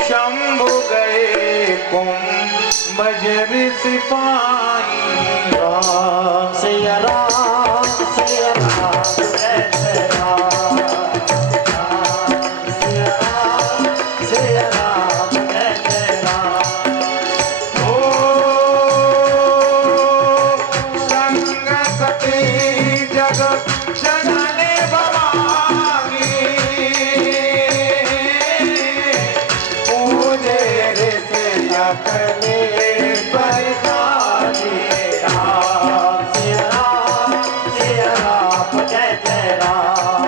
शंभु गए कुंभ सिपाही। राम सिया राम सिया राम जय जय राम। राम सिया राम जय जय राम। ओ संग सती जग जननी भवानी। पूजे ऋत सकले राम सिया राम जय जय राम।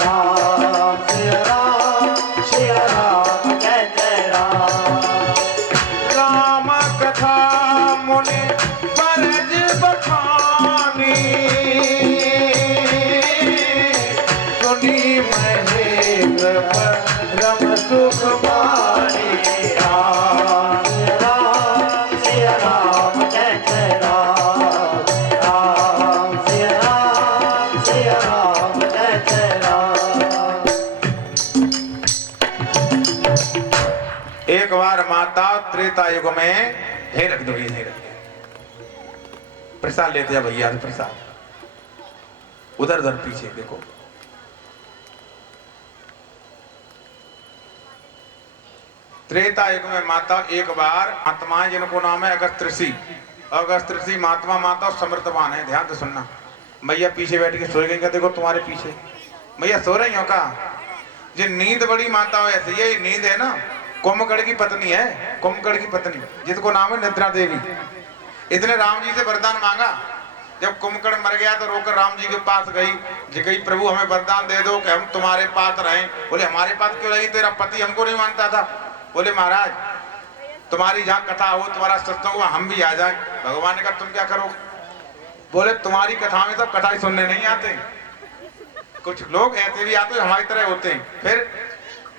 राम सिया राम जय जय राम। राम कथा मुनि परज बखानी। सुनी महेंद्र परम सुख पानी। राम सिया राम जय जय राम। राम सिया राम जय जय राम। एक बार माता त्रेता युग में हे रख दो, ये रख दो। प्रसाद लेते हैं भैया, प्रसाद उधर उधर पीछे देखो। त्रेता युग में माता एक बार महात्माएं जिनको नाम है अगस्त ऋषि। अगस्त ऋषि महात्मा माता समृद्धवान है। ध्यान से सुनना। मैया पीछे बैठ के सो गई क्या? देखो तुम्हारे पीछे मैया सो रही हो का? जो नींद बड़ी माता हो ऐसे, ये नींद है ना कुंभकर्ण की पत्नी है। कुंभकर्ण की पत्नी जिसको नाम है निद्रा देवी। इसने राम जी से वरदान मांगा। जब कुंभकर्ण मर गया तो रोकर राम जी के पास गई। जी गई प्रभु हमें वरदान दे दो कि हम तुम्हारे पास रहें। बोले हमारे पास क्यों रही? तेरा पति हमको नहीं मानता था। बोले महाराज तुम्हारी जहाँ कथा हो, तुम्हारा सत्संग हो, हम भी आ जाए। भगवान ने कहा तुम क्या करो? बोले तुम्हारी कथा में सब कथा ही सुनने नहीं आते। कुछ लोग ऐसे भी आते हमारी तरह होते हैं फिर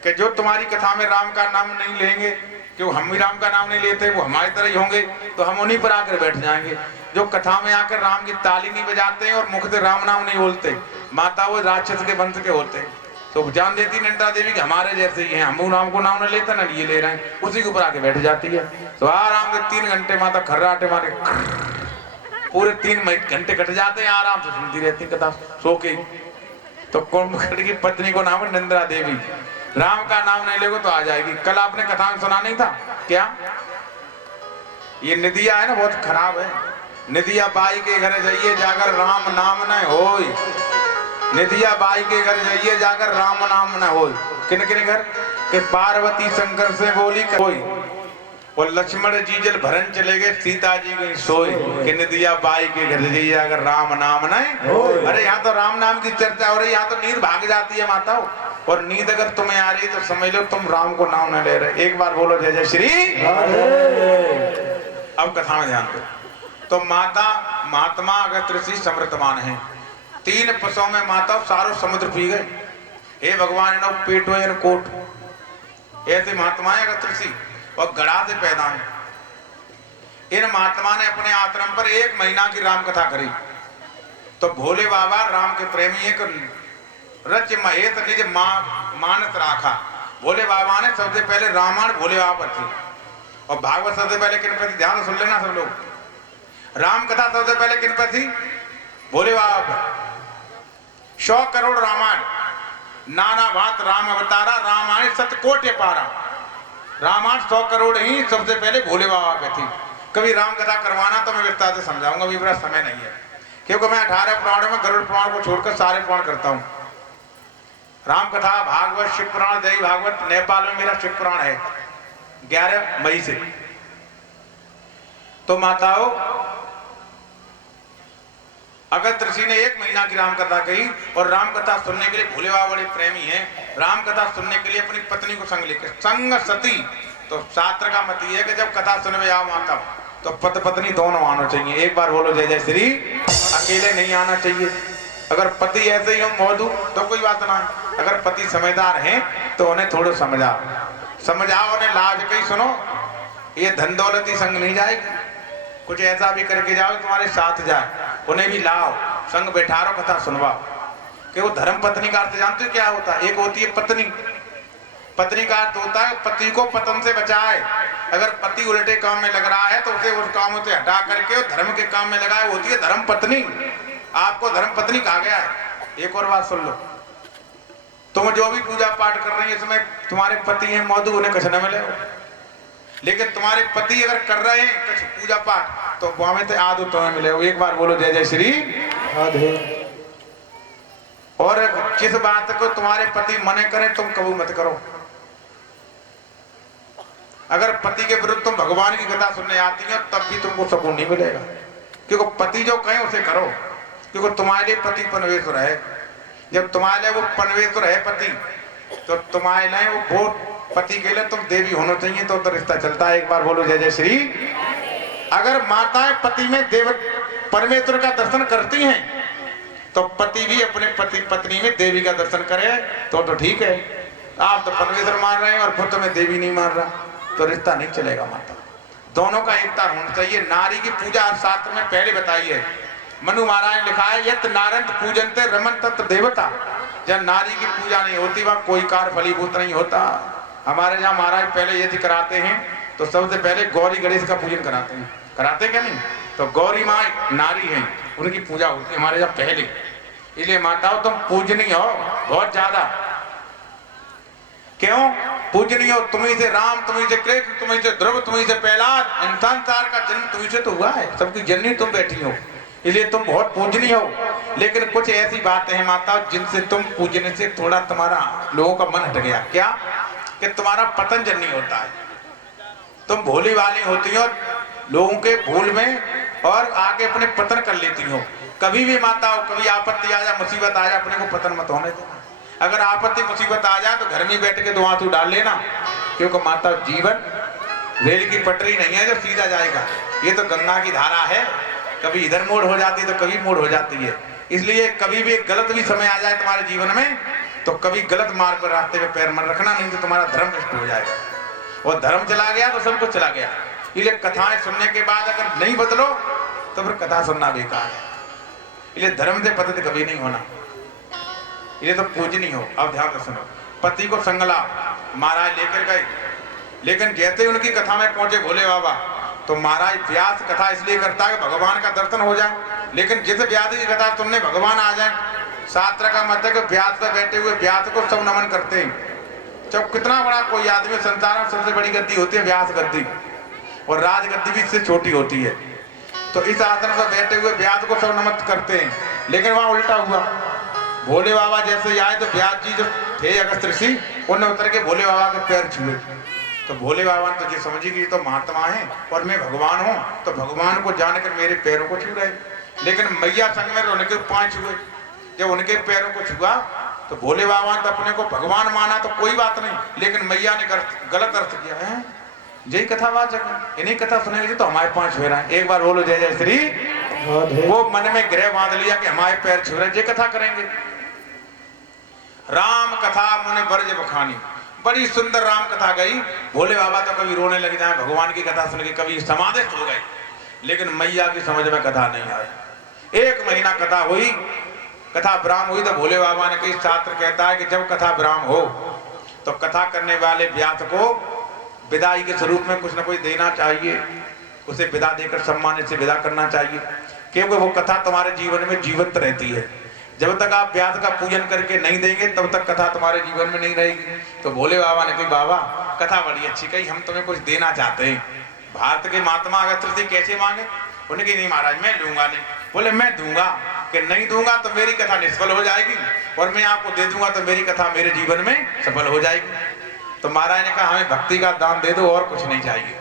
कि जो तुम्हारी कथा में राम का नाम नहीं लेंगे, क्यों हम भी राम का नाम नहीं लेते, वो हमारी तरह ही होंगे, तो हम उन्हीं पर आकर बैठ जाएंगे। जो कथा में आकर राम की ताली नहीं बजाते हैं और मुख से राम नाम नहीं बोलते, माता वो राक्षस के वंश के होते हैं। तो जान देती निद्रा देवी कि हमारे जैसे ही हैं, हम राम को नाम नहीं लेते ना ये ले रहे हैं, उसी के ऊपर आके बैठ जाती है। तो आराम से 3 घंटे माता खर्राटे मारे पूरे 3 घंटे कट जाते हैं। आराम से सुनती रहती कथा सो के। तो कुंभकर्ण की पत्नी को नाम है निद्रा देवी। राम का नाम नहीं लेगो तो आ जाएगी। कल आपने कथा में सुना नहीं था क्या? ये निदिया है ना बहुत खराब है। निदिया बाई के घर जाइए जाकर राम नाम न होय। निदिया बाई के घर जाइए जाकर राम नाम न होय। किन किन घर के? पार्वती शंकर से बोली कोई, और लक्ष्मण जी जल भरन चले गए, सीता जी गई सोई। कि निदिया बाई के घर जाइए अगर राम नाम नहीं। अरे यहाँ तो राम नाम की चर्चा हो रही, यहाँ तो नींद भाग जाती है माताओं। और नींद अगर तुम्हें आ रही तो समझ लो तुम राम को नाम न ले रहे। एक बार बोलो जय जय श्री। अब कथा में ध्यान दो। तो माता महात्मा अगस्त ऋषि समृद्धवान है। 3 पसों में माता सारो समुद्र पी गए। हे भगवान नो पेट हो या कोट, ऐसे महात्मा है अगस्त ऋषि और गड़ा से पैदा है। इन महात्मा ने अपने आश्रम पर 1 महीना की राम कथा करी। तो भोले बाबा राम के प्रेमी एक रच महेश निज मानस राखा। भोले बाबा ने सबसे पहले रामायण भोले बाबा पर थी और भागवत सबसे पहले किन पर थी? ध्यान से सुन लेना सब लोग। राम कथा सबसे पहले किन पर थी? भोले बाबा पर। 100 करोड़ रामायण, नाना भात राम अवतारा, रामायण सतकोट पारा। रामायण 100 करोड़ ही सबसे पहले भोले बाबा पे थी। कभी राम कथा करवाना तो मैं विस्तार से समझाऊंगा, अभी मेरा समय नहीं है। क्योंकि मैं 18 पुराणों में गरुड़ पुराण को छोड़कर सारे पुराण करता हूँ। राम कथा, भागवत, शिव पुराण, देवी भागवत, नेपाल में मेरा शिव पुराण है 11 मई से। तो माताओं अगस्त ऋषि ने 1 महीना की राम कथा कही और राम कथा सुनने के लिए भोले बाबा बड़े प्रेमी हैं। राम कथा सुनने के लिए अपनी पत्नी को संग लेकर संग सती। तो शास्त्र का मत ये है कि जब कथा सुनने आओ माता तो पति पत्नी दोनों आना चाहिए। एक बार बोलो जय जय श्री। अकेले नहीं आना चाहिए। अगर पति ऐसे ही हो मौजूद तो कोई बात ना है। अगर पति समझदार हैं तो उन्हें थोड़ा समझाओ उन्हें लाज के ही सुनो। ये धन दौलती संग नहीं जाएगी। कुछ ऐसा भी करके जाओ तुम्हारे साथ जाए, उन्हें भी लाओ, संग बैठारो, कथा सुनवाओ। कि वो धर्म पत्नी का अर्थ जानते हो क्या होता है? एक होती है पत्नी, पत्नी का अर्थ होता है पति को पतन से बचाए। अगर पति उल्टे काम में लग रहा है तो उसे उस काम से हटा करके वो धर्म के काम में लगाए, होती है धर्म पत्नी। आपको धर्म पत्नी कहा गया है। एक और बात सुन लो, तुम जो भी पूजा पाठ कर रही है इसमें तुम्हारे पति हैं मौजूद, उन्हें कुछ न मिले, लेकिन तुम्हारे पति अगर कर रहे हैं कुछ पूजा पाठ तो वहां से आदू तुम्हें मिले। एक बार बोलो जय जय श्री राधे। और जिस बात को तुम्हारे पति मने करें तुम कबू मत करो। अगर पति के विरुद्ध तुम भगवान की कथा सुनने आती हो तब भी तुमको सुकून नहीं मिलेगा, क्योंकि पति जो कहे उसे करो, क्योंकि तुम्हारे लिए पति परमेश्वर है। जब तुम्हारे लिए वो परमेश्वर है पति, तो तुम्हारे लिए वो पति के लिए तुम देवी होना चाहिए, तो रिश्ता चलता है। एक बार बोलो जय जय श्री। अगर माताएं पति में देव परमेश्वर का दर्शन करती हैं तो पति भी अपने पति पत्नी में देवी का दर्शन करे तो ठीक है। आप तो परमेश्वर मान रहे हैं और फिर तुम्हें देवी नहीं मान रहा, तो रिश्ता नहीं चलेगा। माता दोनों का एकता होना चाहिए। नारी की पूजा हर शास्त्र में पहले बताई है। मनु महाराज ने लिखा है यत नारंत पूजनते रमन तत् देवता। जब नारी की पूजा नहीं होती वह कोई कार्य फलीभूत नहीं होता। हमारे यहाँ महाराज पहले यदि कराते हैं तो सबसे पहले गौरी गणेश का पूजन कराते हैं। कराते क्या नहीं? तो गौरी माँ नारी है, उनकी पूजा होती है हमारे यहाँ पहले। इसलिए माताओं तुम पूजनीय हो बहुत ज्यादा। क्यों पूजनीय हो? तुम्ही से राम, तुम्ही से कृष्ण, तुम्ही से ध्रुव, तुम्ही से प्रहलाद, इन संसार का जन्म तुम्ही से तो हुआ है। सबकी जननी तुम बैठी हो, इसलिए तुम बहुत पूजनीय हो। लेकिन कुछ ऐसी बातें हैं माता जिनसे तुम पूजने से थोड़ा तुम्हारा लोगों का मन हट गया। क्या कि तुम्हारा पतन जन्नी होता है। तुम भोली वाली होती हो लोगों के भूल में और आके अपने पतन कर लेती हो। कभी भी माता हो, कभी आपत्ति आ जाए, मुसीबत आ जाए, अपने को पतन मत होने देना। अगर आपत्ति मुसीबत आ जाए तो घर में बैठ के दो आंसू डाल लेना, क्योंकि माता जीवन रेल की पटरी नहीं है जो सीधा जाएगा। ये तो गंगा की धारा है, कभी इधर मोड़ हो जाती है तो कभी मोड़ हो जाती है। इसलिए कभी भी एक गलत भी समय आ जाए तुम्हारे जीवन में तो कभी गलत मार्ग पर रास्ते में पैर मत रखना, नहीं तो तुम्हारा धर्म नष्ट हो जाएगा। और धर्म चला गया तो सब कुछ चला गया। इसलिए कथाएं सुनने के बाद अगर नहीं बदलो तो फिर कथा सुनना बेकार है। इसलिए धर्म से पतित कभी नहीं होना, ये तो पूजनी हो। अब ध्यान से सुनो। पति को संगला महाराज लेकर गए, लेकिन जैसे उनकी कथा में पहुंचे भोले बाबा तो महाराज व्यास कथा इसलिए करता है कि भगवान का दर्शन हो जाए। लेकिन जिस व्यास की कथा सुनने भगवान आ जाए, शास्त्र का मत है कि व्यास पर बैठे हुए व्यास को सब नमन करते हैं। जब कितना बड़ा कोई आदमी, संसार में सबसे बड़ी गद्दी होती है व्यास गद्दी, और राज गद्दी भी इससे छोटी होती है। तो इस आसन पर बैठे हुए व्यास को सब नमन करते हैं। लेकिन वहां उल्टा हुआ, भोले बाबा जैसे आए तो व्यास जी जो थे अगस्त्य ऋषि, उन्हें उतर के भोले बाबा के पैर छुए। तो भोले बाबा ने तो ये समझी कि तो महात्मा है और मैं भगवान हूँ, तो भगवान को जानकर मेरे पैरों को छू रहे। लेकिन मैया संग में उनके पांव छुए। जब उनके पैरों को छुआ तो भोले बाबा ने तो अपने को भगवान माना तो कोई बात नहीं, लेकिन मैया ने गलत अर्थ किया है। यही कथावाचक, इन्हीं कथा सुनेंगे तो हमारे पांव छुए रहे। एक बार बोलो जय जय श्री। वो मन में ग्रह बांध लिया कि हमारे पैर छू रहे, ये कथा करेंगे। राम कथा मुने बरज बखानी, बड़ी सुंदर राम कथा गई। भोले बाबा तो कभी रोने लग जाए भगवान की कथा सुन के, कभी समाधित हो गए। लेकिन मैया की समझ में कथा नहीं आई। 1 महीना कथा हुई, कथा विराम हुई तो भोले बाबा ने कही, शास्त्र कहता है कि जब कथा विराम हो तो कथा करने वाले व्यास को विदाई के स्वरूप में कुछ न कुछ देना चाहिए। उसे विदा देकर सम्मान से विदा करना चाहिए, क्योंकि वो कथा तुम्हारे जीवन में जीवंत रहती है। जब तक आप व्यास का पूजन करके नहीं देंगे तब तक कथा तुम्हारे जीवन में नहीं रहेगी। तो भोले बाबा ने कही, बाबा कथा बड़ी अच्छी कही, हम तुम्हें कुछ देना चाहते हैं। भारत के महात्मा अगस्त्य ऋषि कैसे मांगे? उन्हें कही, नहीं महाराज मैं लूंगा नहीं। बोले मैं दूंगा, कि नहीं दूंगा तो मेरी कथा निष्फल हो जाएगी, और मैं आपको दे दूंगा तो मेरी कथा मेरे जीवन में सफल हो जाएगी। तो महाराज ने कहा, हमें भक्ति का दान दे दो और कुछ नहीं चाहिए।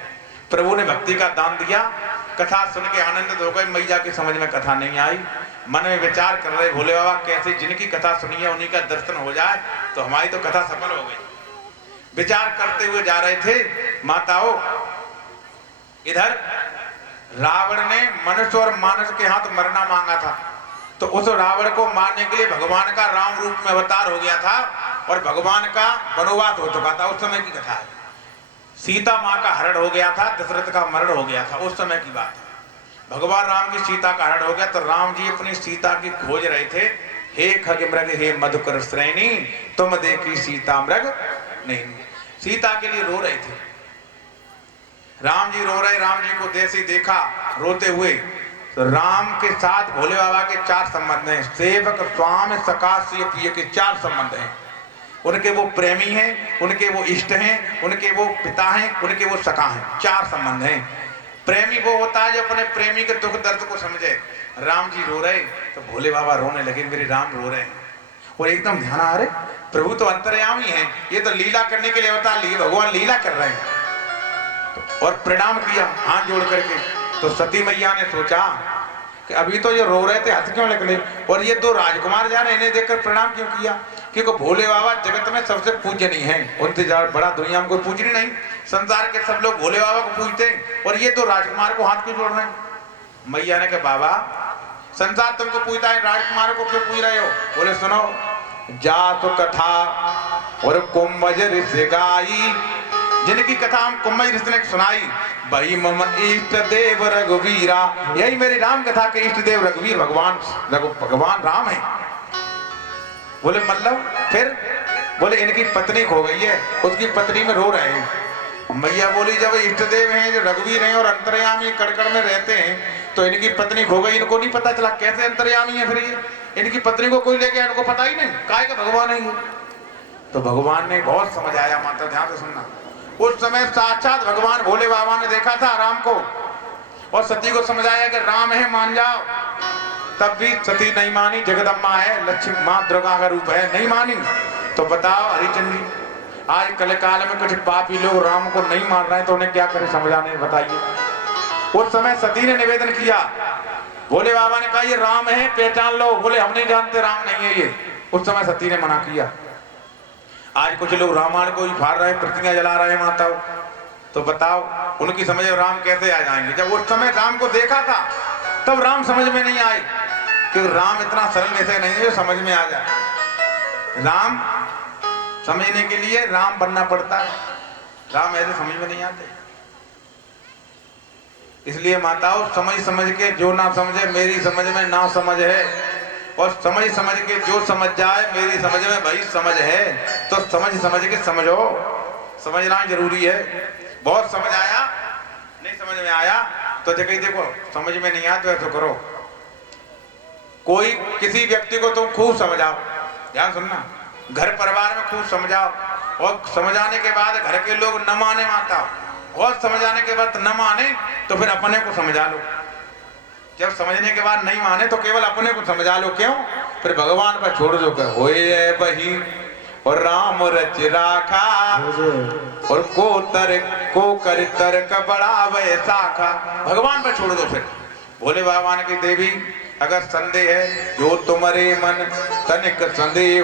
प्रभु ने भक्ति का दान दिया। कथा सुन के आनंदित हो गए। मैया की समझ में कथा नहीं आई। मन में विचार कर रहे भोले बाबा कैसे जिनकी कथा सुनी है उन्हीं का दर्शन हो जाए तो हमारी तो कथा सफल हो गई। विचार करते हुए जा रहे थे माताओं, इधर रावण ने मनुष्य और मानस के हाथ मरना मांगा था। तो उस रावण को मारने के लिए भगवान का राम रूप में अवतार हो गया था और भगवान का वनवास हो चुका था। उस समय की कथा है। सीता माँ का हरण हो गया था, दशरथ का मरण हो गया था, उस समय की बात है। भगवान राम की सीता का हरण हो गया तो राम जी अपनी सीता की खोज रहे थे। हे खग मृग हे मधुकर श्रेणी, तुम देखी सीता मृग नहीं, सीता के लिए रो रहे थे। राम जी रो रहे, राम जी को जैसे देखा रोते हुए, तो राम के साथ भोले बाबा के 4 संबंध हैं। सेवक, स्वामी, सखा, सिय, प्रिय के 4 संबंध हैं। उनके वो प्रेमी हैं, उनके वो इष्ट हैं, उनके वो पिता हैं, उनके वो सखा हैं। 4 संबंध हैं। प्रेमी वो होता है जो अपने प्रेमी के दुख दर्द को समझे। राम जी रो रहे तो भोले बाबा रोने लगे, मेरे राम रो रहे हैं। और एकदम ध्यान आ रहे, प्रभु तो अंतर्यामी है, ये तो लीला करने के लिए होता है, भगवान लीला कर रहे हैं। और प्रणाम किया हाथ जोड़ करके। तो सती मैया ने सोचा कि अभी तो ये रो रहे थे, हाथ क्यों निकले, और ये 2 राजकुमार जा रहे, इन्हें देखकर प्रणाम क्यों किया? क्योंकि भोले बाबा जगत में सबसे पूजनीय हैं, उनसे बड़ा दुनिया में कोई पूजनी नहीं। संसार के सब लोग भोले बाबा को पूजते हैं, और ये 2 राजकुमार को हाथ क्यों जोड़ रहे हैं? मैया ने कहा, बाबा संसार तुमको पूजता है, राजकुमार को क्यों पूज रहे हो? बोले सुनो, जात कथा और कुंभज ऋषि गाई, जिनकी कथा हम कुंभज ऋषि ने सुनाई, भाई मम इष्ट देव रघुवीरा, यही मेरी राम कथा के इष्ट देव रघुवीर भगवान राम है। बोले मतलब फिर? बोले इनकी पत्नी खो गई है, उसकी पत्नी में रो रहे हैं। मैया बोली, जब इष्ट देव हैं, जो रघुवीर हैं और अंतर्यामी कड़कड़ में रहते हैं, तो इनकी पत्नी खो गई, इनको नहीं पता चला कैसे अंतर्यामी है? फिर ये इनकी पत्नी को कोई ले गया, इनको पता ही नहीं, काहे का भगवान है ये? तो भगवान ने बहुत समझ आया, माता ध्यान से सुनना। उस समय साक्षात भगवान भोले बाबा ने देखा था राम को, और सती को समझाया कि राम है, मान जाओ। तब भी सती नहीं मानी, जगदम्बा है, लक्ष्मी मां दुर्गा का रूप है, नहीं मानी। तो बताओ हरिचंद जी, आज कल काल में कुछ पापी लोग राम को नहीं मान रहे हैं, तो उन्हें क्या करें समझाने, बताइए। उस समय सती ने निवेदन किया, भोले बाबा ने कहा ये राम है, पहचान लो। बोले हम नहीं जानते, राम नहीं है ये। उस समय सती ने मना किया। आज कुछ लोग रामायण को ही फाड़ रहे हैं, प्रतिज्ञा जला रहे हैं माताओं, तो बताओ उनकी समझ में राम कैसे आ जाएंगे? जब उस समय राम को देखा था तब राम समझ में नहीं आए, क्योंकि राम इतना सरल वैसे नहीं है जो समझ में आ जाए। राम समझने के लिए राम बनना पड़ता है, राम ऐसे समझ में नहीं आते। इसलिए माताओं समझ समझ के जो ना समझे मेरी समझ में ना समझ है, और समझ समझ के जो समझ जाए मेरी समझ में भाई समझ है। तो समझ समझ के समझो, समझना जरूरी है। बहुत समझ आया, नहीं समझ में आया तो जगह देखो, समझ में नहीं आया तो ऐसा करो, कोई किसी व्यक्ति को तुम खूब समझाओ, ध्यान सुनना, घर परिवार में खूब समझाओ, और समझाने के बाद घर के लोग न माने माता, और समझाने के बाद न माने तो फिर अपने को समझा लो। जब समझने के बाद नहीं माने तो केवल अपने को समझा लो। क्यों? फिर भगवान पर छोड़ दो, होए बही और राम रच राखा, और को कर तर्क बड़ा वैसाखा। भगवान पर छोड़ दो। फिर भोले बाबा ने की, देवी अगर संदेह है जो तुम्हारे मन तनिक संदेह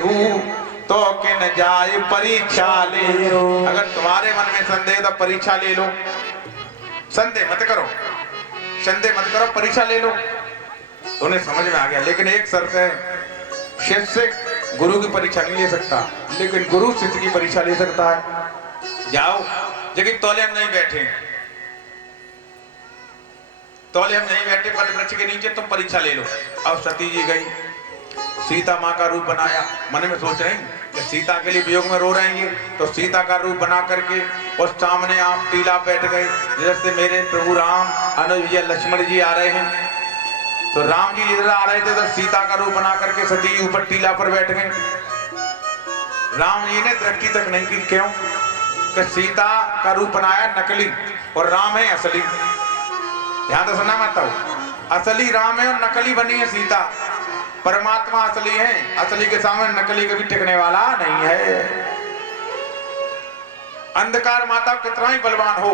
तो किन जाए परीक्षा ले लो। अगर तुम्हारे मन में संदेह तो परीक्षा ले लो, संदेह मत करो, संदेह मत करो, परीक्षा ले लो। उन्हें समझ में आ गया। लेकिन एक शर्त है, शिष्य गुरु की परीक्षा नहीं ले सकता, लेकिन गुरु शिष्य की परीक्षा ले सकता है। जाओ, लेकिन तौले हम नहीं बैठे, तौले हम नहीं बैठे, वट वृक्ष के नीचे तुम परीक्षा ले लो। अब सती जी गई, सीता माँ का रूप बनाया, मन में सोच रही कि सीता के लिए वियोग में रो रहे हैं, तो सीता का रूप बना करके और सामने आप टीला बैठ गए, जैसे मेरे प्रभु राम अनुज लक्ष्मण जी आ रहे हैं। तो राम जी इधर आ रहे थे तो सीता का रूप बना करके सती ऊपर टीला पर बैठ गए। राम जी ने दृष्टि तक नहीं की। क्यों? कि सीता का रूप बनाया नकली और राम है असली। ध्यान से सुनना मत, असली राम है और नकली बनी है सीता। परमात्मा असली है, असली के सामने नकली कभी टिकने वाला नहीं है। अंधकार माता कितना ही बलवान हो,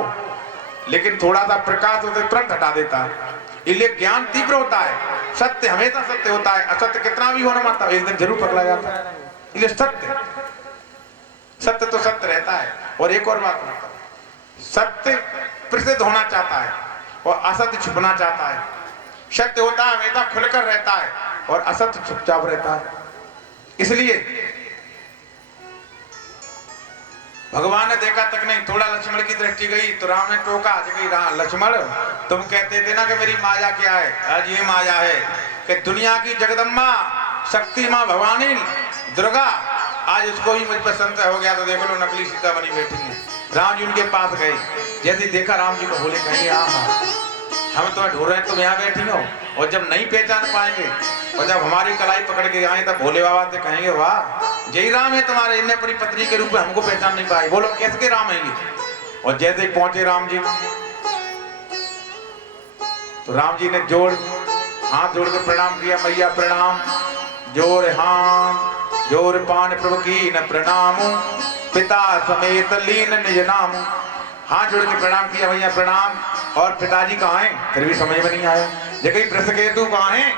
लेकिन थोड़ा सा प्रकाश उसे तुरंत हटा देता है। इसलिए ज्ञान तीव्र होता है, सत्य हमेशा सत्य होता है, असत्य कितना भी होना माता एक दिन जरूर पकड़ा जाता है। इसलिए सत्य सत्य तो सत्य रहता है। और एक और बात माता, सत्य प्रसिद्ध होना चाहता है और असत्य छुपना चाहता है। सत्य होता है हमेशा खुलकर रहता है और असत्य चुपचाप रहता है। इसलिए भगवान ने देखा तक नहीं, थोड़ा लक्ष्मण की दृष्टि गई तो राम ने टोका, लक्ष्मण तुम कहते थे ना कि मेरी माया क्या है, आज ये माया है कि दुनिया की जगदम्बा शक्ति मां भवानी दुर्गा आज उसको ही मुझ पर संशय हो गया तो देखो लो नकली सीता बनी बैठी है। राम जी उनके पास गए, जैसे देखा राम जी को बोले कहेंगे हाँ हम तुम्हें ढूंढ रहे हैं, तुम यहाँ बैठी हो। और जब नहीं पहचान पाएंगे और जब हमारी कलाई पकड़ के आए तब भोले बाबा से कहेंगे वाह जय राम है तुम्हारे, इन्हें अपनी पत्नी के रूप में हमको पहचान नहीं पाए, बोलो कैसे के राम है ये। और जैसे ही पहुंचे राम जी तो राम जी ने हाथ जोड़ के प्रणाम किया, मैया प्रणाम, जोर हाथ जोर पान प्रभु की न प्रणाम, पिता समेत लीन निज नाम। हाथ जोड़ के प्रणाम किया, भैया प्रणाम। और पिताजी कहाँ हैं? फिर भी समझ में नहीं आया। जगह वृषकेतु कहाँ हैं?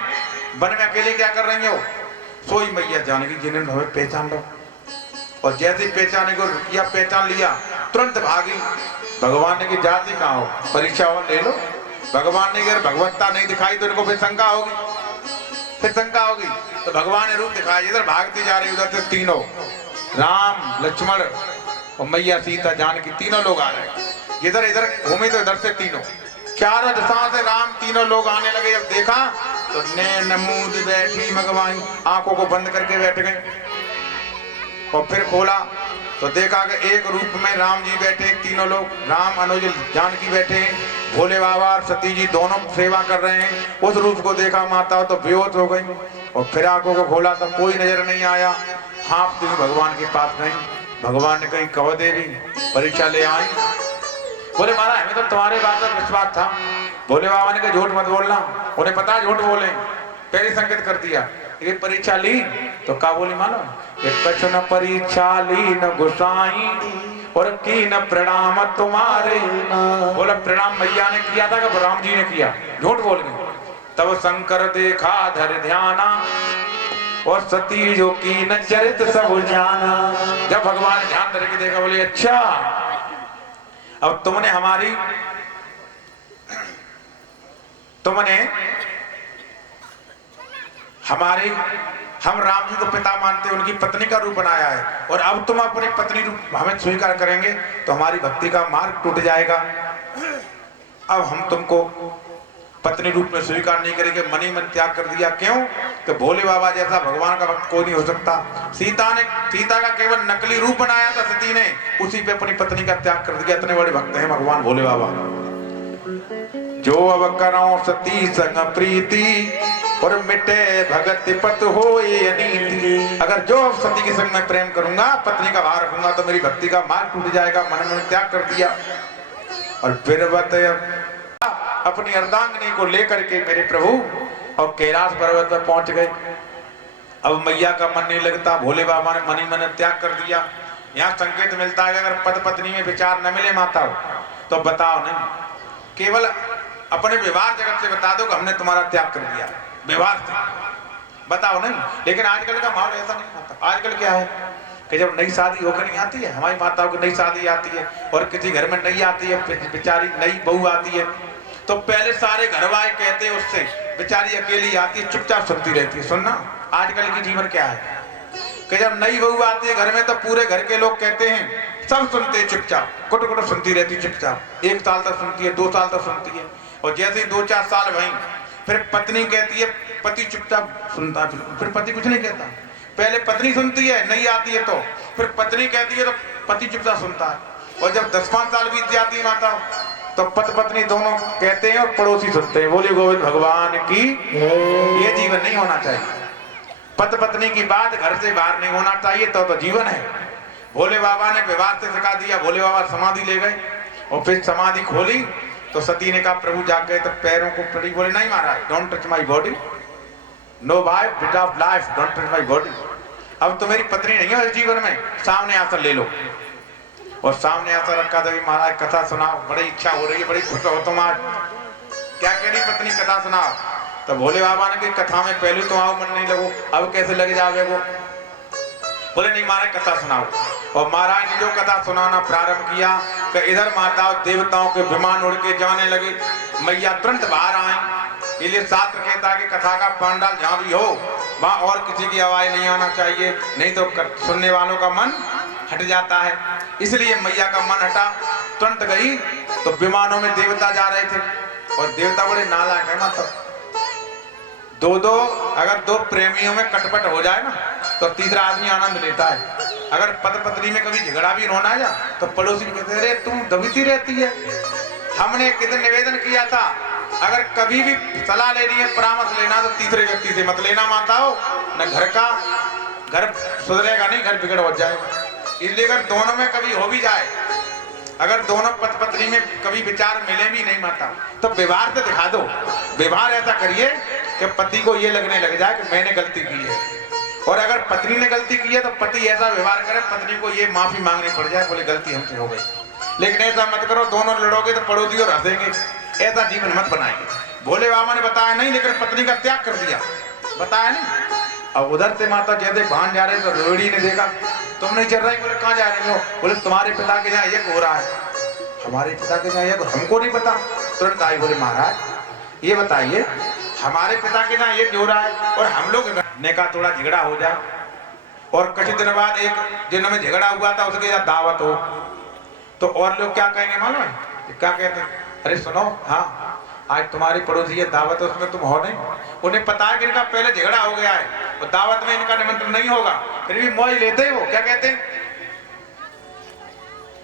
वन में अकेले क्या कर रही हो? सोई मैया जानकी जिन्हें हमें पहचान लो। और जैसे ही पहचाने को किया, पहचान लिया, तुरंत भागी। भगवान ने की जाति कहाँ हो, परीक्षा और ले लो। भगवान ने अगर भगवत्ता नहीं दिखाई तो इनको फिर शंका होगी, तो भगवान ने रूप दिखाया। इधर भागती जा रही, उधर से तीनों राम लक्ष्मण और मैया सीता जानकी तीनों लोग आ रहे। इधर इधर घूमे तो इधर से तीनों, चारों दिशाओं से राम तीनों लोग आने लगे। जब देखा तो नैन मूंद बैठी मगवाई, आंखों को बंद करके बैठ गए। और फिर खोला तो देखा कि एक रूप में राम जी बैठे, तीनों लोग, राम अनुज जानकी बैठे, भोले बाबा और सती जी दोनों सेवा कर रहे हैं। उस रूप को देखा माता तो बेहोश हो गई। और फिर आंखों को खोला तो कोई नजर नहीं आया। हाँफती हुई भगवान के पास गई। भगवान ने कही कहो देवी परीक्षा ले आई। बोले महाराज हमें तो तुम्हारे बात पर विश्वास था। भोले बाबा ने कहा झूठ मत बोलना, उन्हें पता झूठ बोले, पहले संकेत कर दिया। ये परीक्षा ली तो का बोली मानो, कछ न परीक्षा ली न गुसाई और की न प्रणाम तुम्हारे। बोला प्रणाम मैया ने किया था कि राम जी ने किया, झूठ बोल गए। तब शंकर देखा धर ध्याना और सती जो की न चरित सब जाना। जब भगवान ने ध्यान धर के देखा, बोले अच्छा अब तुमने हमारी हम राम जी को पिता मानते, उनकी पत्नी का रूप बनाया है। और अब तुम अपनी पत्नी रूप हमें स्वीकार करेंगे तो हमारी भक्ति का मार्ग टूट जाएगा। अब हम तुमको पत्नी रूप में स्वीकार नहीं करेंगे, मन ही मन त्याग कर दिया। क्यों? कि भोले बाबा जैसा भगवान का भक्त कोई नहीं हो सकता। सीता का केवल नकली रूप बनाया था सती ने, उसी पे अपनी पत्नी का त्याग कर दिया। इतने बड़े भक्त हैं भगवान भोले बाबा। जो अब करो सती संग प्रीति और मिटे भगत पत होए अनीति। अगर जो सती के संग में प्रेम करूंगा, पत्नी का भार रखूंगा तो मेरी भक्ति का मार्ग टूट जाएगा। मन में त्याग कर दिया। और फिर अपनी अर्धांगिनी को लेकर के मेरे प्रभु और कैलाश पर्वत पर पहुंच गए। अब मैया का मन नहीं लगता, भोले बाबा ने मन ही मन त्याग कर दिया। यहाँ संकेत मिलता है कि अगर पति पत्नी में विचार न मिले माता तो बताओ नहीं, केवल अपने व्यवहार जगत से बता दो कि हमने तुम्हारा त्याग कर दिया, व्यवहार से बताओ नहीं। लेकिन आजकल का माहौल ऐसा नहीं होता। आजकल क्या है कि जब नई शादी होकर नहीं आती है, हमारी माताओं की नई शादी आती है और किसी घर में नई आती है, बेचारी नई बहू आती है, तो पहले सारे घर वाले कहते हैं उससे, बेचारी अकेली आती है चुपचाप सुनती रहती है। सुनना आजकल की जीवन क्या है कि जब नई बहू आती है घर में तो पूरे घर के लोग कहते हैं, सब सुनते हैं चुपचाप, कुट कुट सुनती रहती है चुपचाप। 1 साल तक सुनती है, 2 साल तक सुनती है। और जैसे ही 2-4 साल भई फिर पत्नी कहती है, पति चुपचाप सुनता है, फिर पति कुछ नहीं कहता। पहले पत्नी सुनती है, नहीं आती है तो फिर पत्नी कहती है तो पति चुपचाप सुनता है। और जब 10-5 साल बीत जाती है माता तो पति पत्नी दोनों कहते हैं और पड़ोसी सुनते हैं। बोले गोविंद भगवान की। ये जीवन नहीं होना चाहिए। पति पत्नी की बात घर से बाहर नहीं होना चाहिए, तो जीवन है। भोले बाबा ने विवाद से सिखा दिया। भोले बाबा समाधि ले गए और फिर समाधि खोली तो सती ने कहा प्रभु जाग गए तो पैरों को पड़ी। बोले नहीं Maharaj, don't touch my body, no wife bit of life, don't touch my body. अब तो मेरी पत्नी नहीं है इस जीवन में, सामने आकर ले लो। और सामने आकर रखा था, महाराज कथा सुनाओ, बड़ी इच्छा हो रही है, बड़ी खुश हो तुम आज, क्या कह रही पत्नी कथा सुनाओ। तो भोले बाबा ने कही कथा में पहले तो आओ, मन नहीं लगो, अब कैसे लग जाओगे वो। बोले नहीं महाराज कथा सुनाओ। और महाराज ने जो कथा सुनाना प्रारंभ किया कि इधर माताओं देवताओं के विमान उड़ के जाने लगे, मैया तुरंत बाहर आए। इसलिए शास्त्र कहता है कि कथा का पंडाल जहाँ भी हो वहाँ और किसी की आवाज नहीं आना चाहिए, नहीं तो सुनने वालों का मन हट जाता है। इसलिए मैया का मन हटा, तुरंत गई तो विमानों में देवता जा रहे थे। और देवता बड़े नालायक है माता, अगर दो प्रेमियों में कटपट हो जाए ना तो तीसरा आदमी आनंद लेता है। अगर पति पत्नी में कभी झगड़ा भी होना है तो पड़ोसी कहते अरे तुम दबीती रहती है। हमने एक दिन निवेदन किया था, अगर कभी भी सलाह लेनी है, परामर्श लेना, तो तीसरे व्यक्ति से मत लेना माताओं। न घर सुधरेगा नहीं, घर बिगड़ हो जाएगा। इसलिए अगर दोनों में कभी हो भी जाए, अगर दोनों पति पत्नी में कभी विचार मिले भी नहीं माता, तो व्यवहार से दिखा दो। व्यवहार ऐसा करिए कि पति को ये लगने लग जाए कि मैंने गलती की है, और अगर पत्नी ने गलती की है तो पति ऐसा व्यवहार करे पत्नी को ये माफी मांगनी पड़ जाए, बोले गलती हमसे हो गई। लेकिन ऐसा मत करो, दोनों लड़ोगे तो पड़ोसी और हंसेंगे। ऐसा जीवन मत बनाएंगे। भोले बाबा ने बताया नहीं, लेकिन पत्नी का त्याग कर दिया, बताया नहीं। अब उधर से माता जैसे भान जा रहे तो रोहिणी ने देखा तुम नहीं चल रही, बोले कहाँ जा रही हो? बोले तुम्हारे पिता के यहाँ यज्ञ हो रहा है। हमारे पिता के यहाँ यज्ञ? हमको नहीं पता। तुरंत आई, बोले महाराज ये बताइए हमारे पिता के यहाँ यज्ञ हो रहा है और हम लोग ने का थोड़ा झगड़ा हो जाए, और कुछ दिन बाद एक जिन में झगड़ा हुआ था उसके यहाँ दावत हो, तो और लोग क्या कहेंगे मालूम है? क्या कहते हैं? अरे सुनो, हाँ आज तुम्हारी पड़ोसी है दावत, उसमें तुम हो नहीं। उन्हें पता है कि इनका पहले झगड़ा हो गया है और दावत में इनका निमंत्रण नहीं होगा, फिर भी मौज लेते हैं। वो क्या कहते हैं?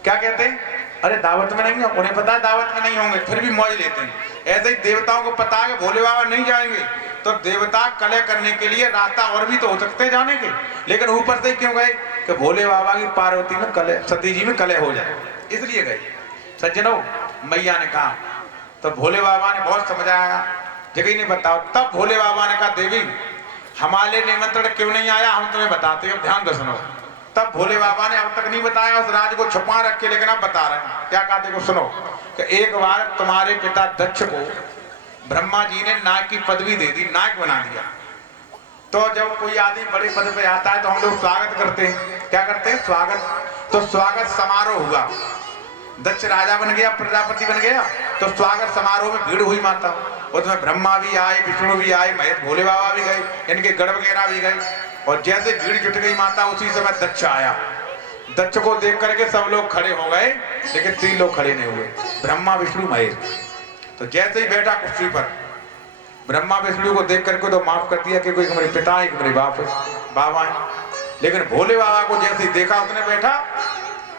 क्या कहते हैं? अरे दावत में नहीं हो, उन्हें पता है दावत में नहीं होंगे, फिर भी मौज लेते हैं। ऐसे ही देवताओं को पता है कि भोले बाबा नहीं जाएंगे, तो देवता कलह करने के लिए रास्ता और भी तो हो सकते जाने के, लेकिन ऊपर से क्यों गए कि भोले बाबा की पार्वती में कलह, सती जी में कलह हो जाए, इसलिए गए। सज्जनों, मैया ने कहा, तो भोले बाबा ने बहुत समझाया, जगह नहीं बताओ। तब भोले बाबा ने कहा देवी हमारे निमंत्रण क्यों नहीं आया, हम तुम्हें बताते हैं, ध्यान दो सुनो। तब भोले बाबा ने अब तक नहीं बताया, उस राज को छुपा रखे, लेकिन अब बता रहे हैं। क्या कहा देखो सुनो, कि एक बार तुम्हारे पिता दक्ष को ब्रह्मा जी ने नायक की पदवी दे दी, नायक बना दिया। तो जब कोई आदमी बड़े पद पे आता है तो हम लोग स्वागत करते हैं। क्या करते हैं? स्वागत। तो स्वागत समारोह हुआ, दक्ष राजा बन गया, प्रजापति बन गया, तो स्वागत समारोह में भीड़ हुई माता। उसमें ब्रह्मा भी आए, विष्णु भी आए, महेश भोले बाबा भी गए, इनके गढ़ वगैरह भी गए, और जैसे भीड़ जुट गई माता, उसी समय दक्ष आया। दक्ष को देख करके सब लोग खड़े हो गए, लेकिन 3 लोग खड़े नहीं हुए, ब्रह्मा विष्णु महेश। तो जैसे ही बैठा कुर्सी पर, ब्रह्मा विष्णु को देख करके तो माफ कर दिया कि कोई मेरे पिता है, मेरे बाप है, बाबा है। लेकिन भोले बाबा को जैसे ही देखा उसने बैठा,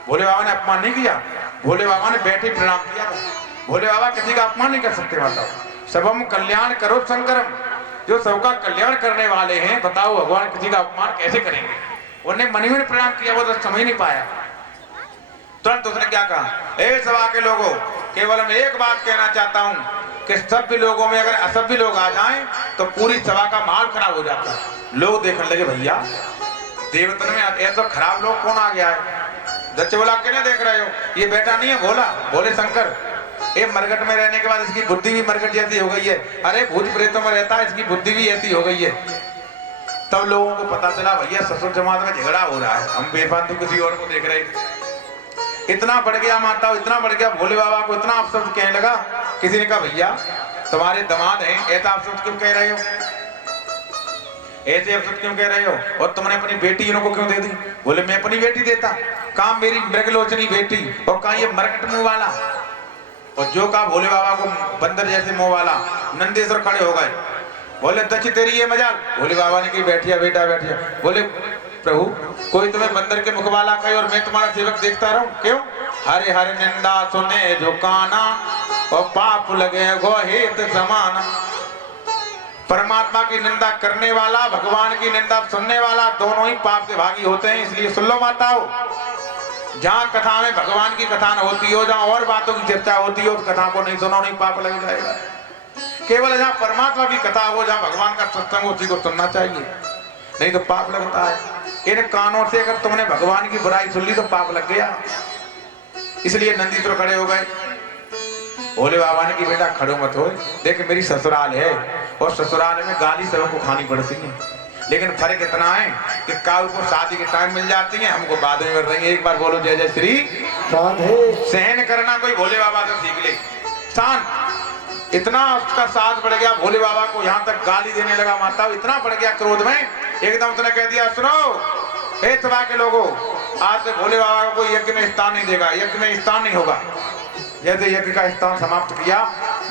भोले बाबा ने अपमान नहीं किया, भोले बाबा ने बैठे प्रणाम किया था। भोले बाबा किसी का अपमान नहीं कर सकते माता। सबम कल्याण करो शंकरम, जो सबका कल्याण करने वाले हैं, बताओ भगवान किसी का अपमान कैसे करेंगे? उन्हें मन में प्रणाम किया, वो तो समझ नहीं पाया। तुरंत उसने क्या कहा, ए सभा के लोगों, केवल मैं एक बात कहना चाहता हूं कि सभ्य लोगों में अगर असभ्य लोग आ जाएं तो पूरी सभा का माहौल खराब हो जाता है। लोग देखने लगे भैया देवतन में ऐसा खराब लोग कौन आ गया है? दक्ष बोला क्यों देख रहे हो, ये बेटा नहीं है भोला, भोले शंकर। ये मरकट में रहने के बाद इसकी बुद्धि भी मरकट जैसी हो गई है। अरे भूत प्रेतों में रहता है, इसकी बुद्धि भी ऐसी हो गई है। तब लोगों को पता चला भैया ससुर जमात में झगड़ा हो रहा है, हम बेफालतू किसी और को देख रहे थे। इतना बढ़ गया माता, इतना बढ़ गया, भोले बाबा को इतना अपशब्द कहने लगा। किसी ने कहा भैया तुम्हारे दामाद हैं, ऐसा अपशब्द क्यों कह रहे हो, ऐसे अपशब्द क्यों कह रहे हो? और तुमने अपनी बेटी इनको क्यों दे दी? बोले मैं अपनी बेटी देता, कहा मेरी मृगलोचनी बेटी, और कहा ये मरकट मुंह वाला, और जो कहा भोले बाबा को बंदर जैसे मुंह वाला। नंदेश्वर खड़े हो गए, बोले दक्ष तेरी ये मजाल। भोले बाबा ने कही बैठिया बेटा बैठिया। बोले प्रभु कोई तुम्हें बंदर के मुख वाला कहे और मैं तुम्हारा सेवक देखता रहूं, क्यों? हरे हरे निंदा सुने जो काना, और पाप लगे गो हेत समाना। परमात्मा की निंदा करने वाला, भगवान की निंदा सुनने वाला, दोनों ही पाप के भागी होते हैं। इसलिए सुन लो माताओं, जहाँ कथा में भगवान की कथा न होती हो, जहाँ और बातों की चर्चा होती हो, उस कथा को नहीं सुनो, नहीं पाप लग जाएगा। केवल जहाँ परमात्मा की कथा हो, जहाँ भगवान का सत्संग, उसी को सुनना चाहिए, नहीं तो पाप लगता है। इन कानों से अगर तुमने भगवान की बुराई सुन ली तो पाप लग गया। इसलिए नंदीश्वर खड़े हो गए। भोले बाबा ने कि बेटा खड़ो मत हो, देख मेरी ससुराल है, और ससुराल में गाली सबको खानी पड़ती है, लेकिन फर्क इतना है कि काऊ को शादी के टाइम मिल जाती है, हमको बाद में मिल रही है। एक बार बोलो जय जय श्री राधे। सहन करना कोई भोले बाबा से सीख ले। शान इतना उसका साथ बढ़ गया, भोले बाबा को यहाँ तक गाली देने लगा माता, इतना बढ़ गया क्रोध में, एकदम उसने कह दिया सुनो हे सभा के लोगों, आज से भोले बाबा को कोई यज्ञ में स्थान नहीं देगा, यज्ञ में स्थान नहीं होगा। जैसे यज्ञ का स्थान समाप्त किया,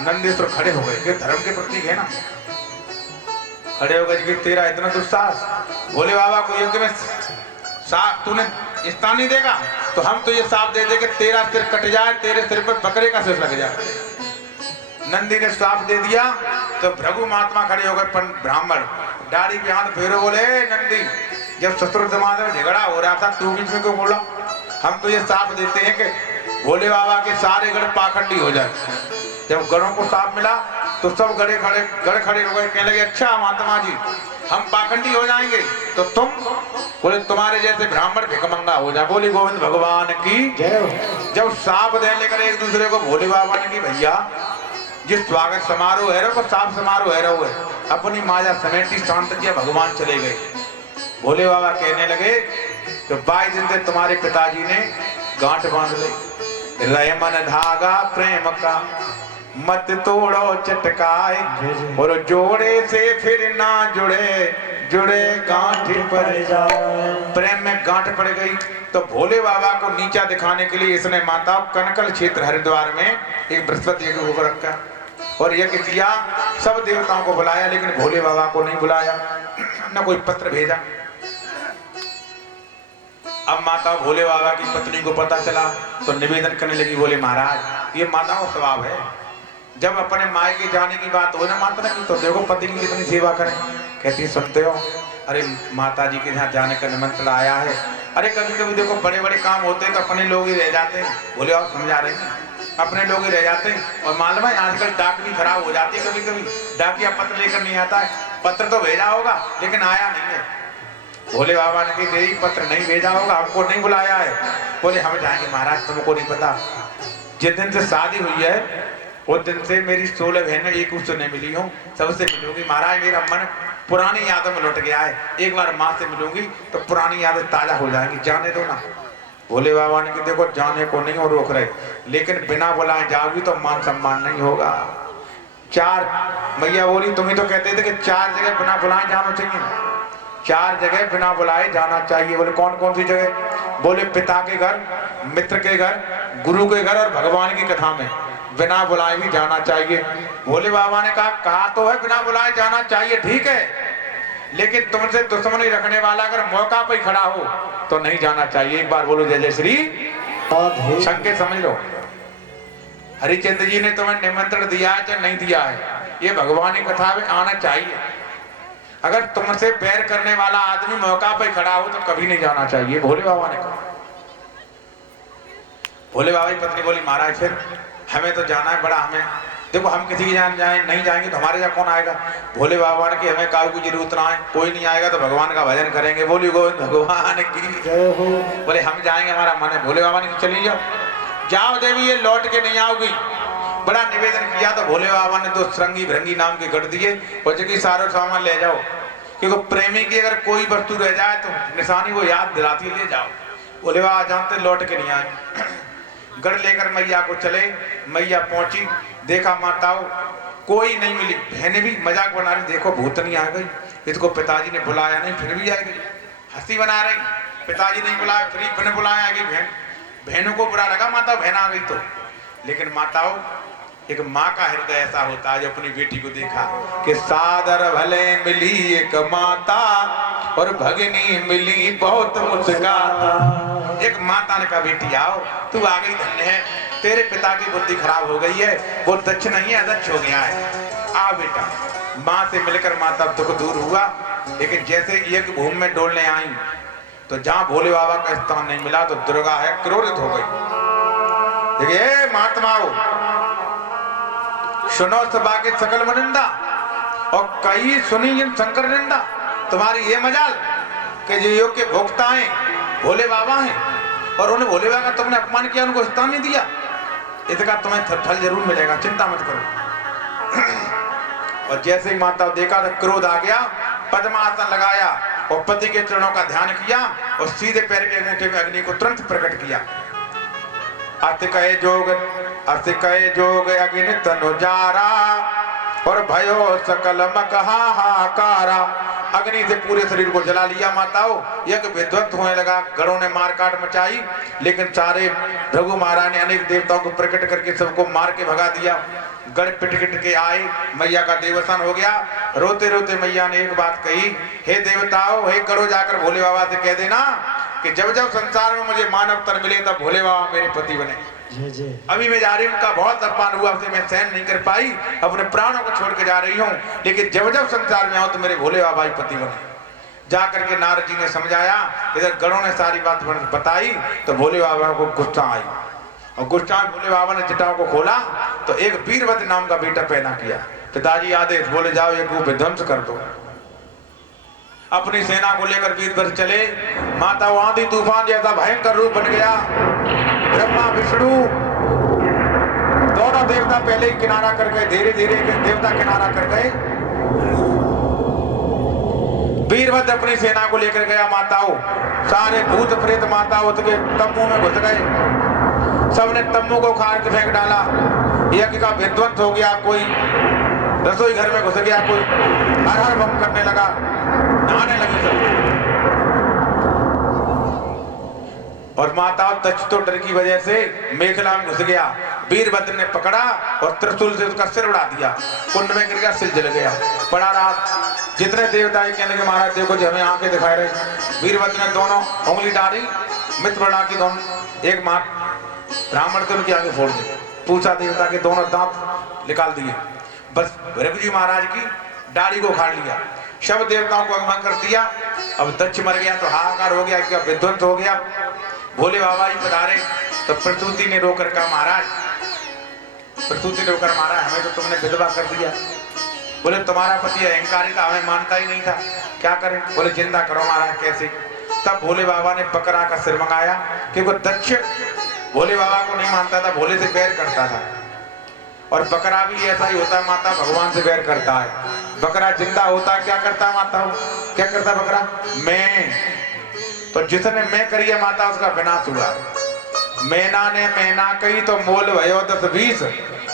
नंदेश्वर खड़े हो गए, ये धर्म के प्रतीक है ना, खड़े हो गए कि तेरा इतना दुस्साहस, भोले बाबा को यज्ञ में तूने स्थान नहीं देगा तो हम तो ये साफ दे दे कि तेरा सिर कट जाए, तेरे सिर पर बकरे का सिर लग जाए। नंदी ने साफ दे दिया तो भृगु महात्मा खड़े हो गए। ब्राह्मण दाढ़ी पे हाथ फेरो, बोले नंदी जब ससुर जमात में झगड़ा हो रहा था तू बीच में क्यों बोला? हम तो ये साफ देते हैं कि भोले बाबा के सारे गढ़ पाखंडी हो जाए। जब गढ़ों को साफ मिला तो सब गढ़ खड़े हो गए, कहने लगे अच्छा महात्मा जी हम पाखंडी हो जाएंगे तो तुम? बोले तुम्हारे जैसे ब्राह्मण भिखमंगा हो जाए। बोले गोविंद भगवान की जय हो। जब साफ दे लेकर एक दूसरे को भोले बाबा ने की भैया जिस स्वागत समारोह है वो साफ समारोह है रहो है, अपनी माया समेटी शांत किया, भगवान चले गए। भोले बाबा कहने लगे तो 22 दिन से तुम्हारे पिताजी ने गांठ बांध ली, रहमन धागा प्रेम का मत तोड़ो चटकाए, और जोड़े से फिर ना जुड़े गांठ पड़ जाए। प्रेम में गांठ पड़ गई तो भोले बाबा को नीचा दिखाने के लिए इसने माता कनकल क्षेत्र हरिद्वार में एक बृहस्पति यज्ञ होकर रखा और यज्ञ किया। सब देवताओं को बुलाया लेकिन भोले बाबा को नहीं बुलाया, न कोई पत्र भेजा। अब माता भोले बाबा की पत्नी को पता चला तो निवेदन करने लगी, बोले महाराज ये माता का स्वभाव है, जब अपने मायके के जाने की बात हो ना माता की तो देखो पति की कितनी सेवा करें। कहती सुनते हो, अरे माता जी के यहाँ जाने का निमंत्रण आया है। अरे कभी कभी देखो बड़े बड़े काम होते हैं तो अपने लोग ही रह जाते हैं। बोले आप समझा रहे हैं, अपने लोग ही रह जाते हैं। और मालूम है आजकल डाक भी खराब हो जाती है, कभी कभी डाकिया पत्र लेकर नहीं आता है। पत्र तो भेजा होगा लेकिन आया नहीं है। भोले बाबा ने कही तेरी पत्र नहीं भेजा होगा, हमको नहीं बुलाया है। बोले हम जाएंगे महाराज, तुमको नहीं पता जिस दिन से शादी हुई है उस दिन से मेरी 16 बहनें एक उससे नहीं मिली हूँ, सबसे मिलूंगी महाराज। मेरा मन पुरानी यादों में लौट गया है, एक बार माँ से मिलूंगी तो पुरानी यादें ताजा हो जाएंगी, जाने दो ना। भोले बाबा ने कहा देखो जाने को नहीं और रोक रहे, लेकिन बिना बुलाए जाओगी तो मान सम्मान नहीं होगा। 4 मैया बोली तुम ही तो कहते थे कि 4 जगह बिना बुलाए जाना चाहिए, 4 जगह बिना बुलाए जाना चाहिए। बोले कौन कौन सी जगह? बोले पिता के घर, मित्र के घर, गुरु के घर और भगवान की कथा में बिना बुलाए भी जाना चाहिए। भोले बाबा ने कहा तो है बिना बुलाए जाना चाहिए, ठीक है, लेकिन तुमसे दुश्मनी रखने वाला अगर मौका पे खड़ा हो तो नहीं जाना चाहिए। एक बार बोलो जय जय श्री संकेत समझ लो। हरिचंद्र जी ने तुम्हें निमंत्रण दिया है चाहे नहीं दिया है, ये भगवान की कथा में आना चाहिए। अगर तुमसे बैर करने वाला आदमी मौका पे खड़ा हो तो कभी नहीं जाना चाहिए, भोले बाबा ने कहा। भोले बाबा की पत्नी बोली महाराज फिर हमें तो जाना है, बड़ा हमें देखो हम किसी की जान जाए नहीं जाएंगे तो हमारे यहाँ कौन आएगा? भोले बाबा ने कि हमें काऊ की जरूरत ना है, कोई नहीं आएगा तो भगवान का भजन करेंगे। बोली गोविंद भगवान की जय हो। बोले हम जाएंगे, हमारा मन है। भोले बाबा ने चली जाओ देवी, ये लौट के नहीं आओगी। बड़ा निवेदन किया तो भोले बाबा ने तो श्रृंगी भृंगी नाम के गढ़ दिए और जगह सारा सामान ले जाओ, क्योंकि प्रेमी की अगर कोई वस्तु रह जाए तो निशानी वो याद दिलाती है, ले जाओ। भोले बाबा जानते लौट के नहीं आए। गढ़ लेकर मैया को चले, मैया पहुंची, देखा माताओं कोई नहीं मिली। बहनें भी मजाक बना रही, देखो भूतनी आ गई, इसको पिताजी ने बुलाया नहीं फिर भी आ गई, हंसी बना रही। पिताजी नहीं बुलाया फिर बिना बुलाया आ गई। बहनों को बुरा लगा माता बहन आ गई तो, लेकिन माताओं एक माँ का हृदय ऐसा होता है जो अपनी बेटी को देखा कि सादर भले मिली एक माता और भगनी मिली बहुत मुस्काता। एक माता ने कहा बेटी आओ, तू आ गई धन्य है, तेरे पिता की बुद्धि खराब हो गई है, वो दक्ष नहीं है अदक्ष हो गया है, आ बेटा। माँ से मिलकर माता दुख दूर हुआ, लेकिन जैसे एक भूमि में डोलने आई तो जहाँ भोले बाबा का स्थान नहीं मिला तो दुर्गा है क्रोधित हो गई। देखिए महात्माओं सुनो सभा के सकल मनिंदा और कई सुनी जिन शंकर निंदा। तुम्हारी ये मजाल कि जो योग के भोक्ता हैं भोले बाबा हैं और उन्हें भोले बाबा का तुमने अपमान किया, उनको स्थान नहीं दिया, इसका तुम्हें फल जरूर मिलेगा, चिंता मत करो। और जैसे ही माता देखा तो क्रोध आ गया, पद्मासन लगाया और पति के चरणों का ध्यान किया और सीधे पैर के अंगूठे में अग्नि को तुरंत प्रकट किया। अति कहे जोग अग्नि तनु जारा और भयो सकल मकहाहाकारा। अग्नि से पूरे शरीर को जला लिया माताओं। यज्ञ विध्वंस होने लगा, गढ़ों ने मार काट मचाई, लेकिन सारे भृगु महाराज ने अनेक देवताओं को प्रकट करके सबको मार के भगा दिया। गढ़ पिट के आए, मैया का देवसान हो गया। रोते रोते मैया ने एक बात कही, हे देवताओं, हे करो जाकर भोले बाबा से कह देना कि जब जब संसार में मुझे मानव तन मिले तब भोले बाबा मेरे पति बने। जी जी अभी मैं जा रही हूँ, उनका बहुत अपमान हुआ, उसे मैं सहन नहीं कर पाई, अपने प्राणों को छोड़ के जा रही हूँ, लेकिन जब जब संसार में आऊँ तो मेरे भोले बाबा ही पति बने। जा करके नारद जी ने समझाया, इधर गणों ने सारी बात बताई तो भोले बाबा को गुस्सा आई, और गुस्सा में भोले बाबा ने जटाओं को खोला तो एक वीरभद्र नाम का बेटा पैदा किया। पिताजी आदेश, बोले जाओ एक रूप ध्वंस कर दो। अपनी सेना को लेकर वीरभद्र चले, माता वो आंधी तूफान जैसा भयंकर रूप बन गया। ब्रह्मा विष्णु दोनों देवता पहले ही किनारा कर गए, धीरे धीरे देवता किनारा कर गए। वीरभद्र अपनी सेना को लेकर गया, माताओं सारे भूत प्रेत माताओं के तंबू में घुस गए, सबने तंबू को उखाड़ के फेंक डाला। यज्ञ का विध्वंस हो गया, कोई रसोई घर में घुस गया, कोई हर हर बम करने लगा, नहाने लगे सब। और माताओं दक्ष तो डर की वजह से मेखला में घुस गया। वीरभद्र ने पकड़ा और त्रिशूल से उसका सिर उड़ा दिया, कुंड में गिर गया, सिर जल गया। पड़ा रहा, जितने देवता कहने लगे महाराज देखो जो हमें आंखें दिखाई रही। वीरभद्र ने दोनों उंगली डाली, मित्र बना की दोनों, एक मार ब्राह्मण के उनकी आगे फोड़ दी, पूछा देवता के दोनों दांत निकाल दिए, बस रघु जी महाराज की दाढ़ी को उखाड़ लिया, सब देवताओं को अगमान कर दिया। अब दक्ष मर गया तो हाहाकार हो गया, क्या विध्वंस हो गया। भोले बाबा ही पधारे तो प्रसूति ने रोकर कहा, महाराज प्रसूति ने रोकर मारा, हमें तो तुमने विधवा कर दिया। बोले तुम्हारा पति अहंकारी था, हमें मानता ही नहीं था, क्या करें। बोले जिंदा करो महाराज। कैसे। तब भोले बाबा ने बकरा का सिर मंगाया, क्योंकि दक्ष भोले बाबा को नहीं मानता था, भोले से बैर करता था। और बकरा भी ऐसा ही होता है, माता भगवान से बैर करता है। बकरा जिंदा होता है क्या करता है माता, क्या करता है बकरा, मैं। तो जिसने मैं करी है माता उसका विनाश हुआ। मैना ने मैना कही तो मोल भयो 10-20,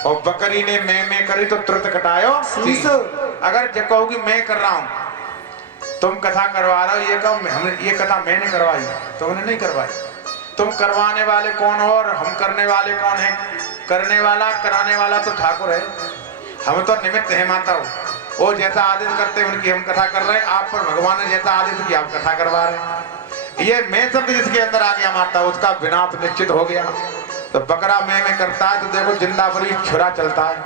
और बकरी ने मैं करी तो तुरंत कटायो 30। अगर जो कहोगी मैं कर रहा हूं, तुम कथा करवा रहे हो, ये कहो हमने ये कथा मैंने करवाई, तुमने नहीं करवाई। तुम करवाने वाले कौन हो और हम करने वाले कौन है। करने वाला कराने वाला तो ठाकुर है, हम तो निमित्त है माता हो। वो जैसा आदेश करते हैं उनकी हम कथा कर रहे हैं, आप पर भगवान ने जैसा आदेश किया आप कथा करवा रहे हैं। ये मैं शब्द जिसके अंदर आ गया माता, उसका विनाश निश्चित हो गया। तो बकरा मैं करता है तो देखो जिंदा परी छुरा चलता है,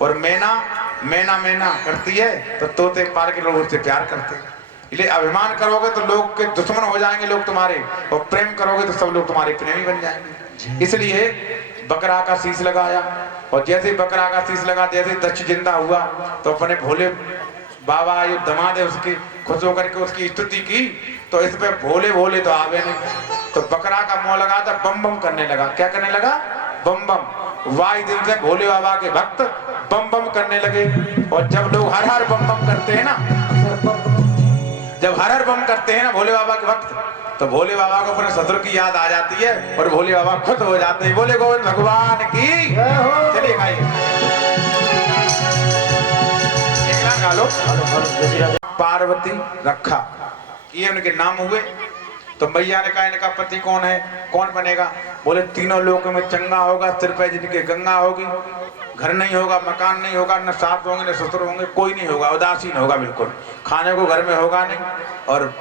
और मैना मैना मैना करती है तो तोते पाल के लोग उससे प्यार करते हैं। इसलिए अभिमान करोगे तो लोग के दुश्मन हो जाएंगे लोग तुम्हारे, और प्रेम करोगे तो सब लोग तुम्हारे प्रेमी बन जाएंगे। इसलिए बकरा का शीश लगाया, और जैसे बकरा का शीश लगा, जैसे दक्ष जिंदा हुआ तो अपने भोले बाबा आयु दमाद है उसकी खुश होकर के उसकी स्तुति की। तो इस पे भोले भोले तो आवे नहीं, तो बकरा का मुंह लगा था, बम बम करने लगा। क्या करने लगा, बम बम। वाई दिन से भोले बाबा के भक्त बम बम करने लगे। और जब लोग हर हर बम बम करते हैं ना, जब हर हर बम करते हैं ना भोले बाबा के भक्त, तो भोले बाबा को अपने ससुर की याद आ जाती है और भोले बाबा खुद हो जाते हैं। बोले गोविंद भगवान की। चलिए गाइए लो। पार्वती रखा ये उनके नाम हुए। तो मैया ने कहा इनका पति कौन है, कौन बनेगा। बोले तीनों लोगों में चंगा होगा, सिर पे जिनके गंगा होगी, घर नहीं होगा, मकान नहीं होगा, न सास होंगे न ससुर होंगे, कोई नहीं होगा, उदासीन होगा बिल्कुल, खाने को घर में होगा नहीं, और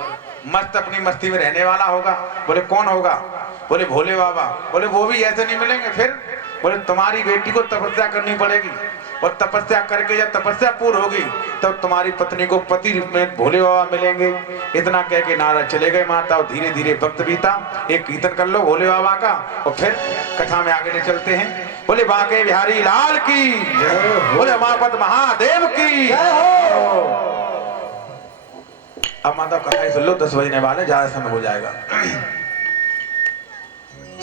मस्त अपनी मस्ती में रहने वाला होगा। बोले कौन होगा। बोले भोले बाबा। बोले वो भी ऐसे नहीं मिलेंगे। फिर बोले तुम्हारी बेटी को तपस्या करनी पड़ेगी, और तपस्या करके जब तपस्या पूर्ण होगी तब तुम्हारी पत्नी को पति रूप में भोले बाबा मिलेंगे। इतना कह के नारद चले गए माता, और धीरे धीरे वक्त बीता। एक कीर्तन कर लो भोले बाबा का और फिर कथा में आगे ले चलते हैं। बोले बांके बिहारी लाल की, बोले उमापति महादेव की। अब माता कथा ही सुन लो, 10 बजने वाले, ज्यादा समय हो जाएगा।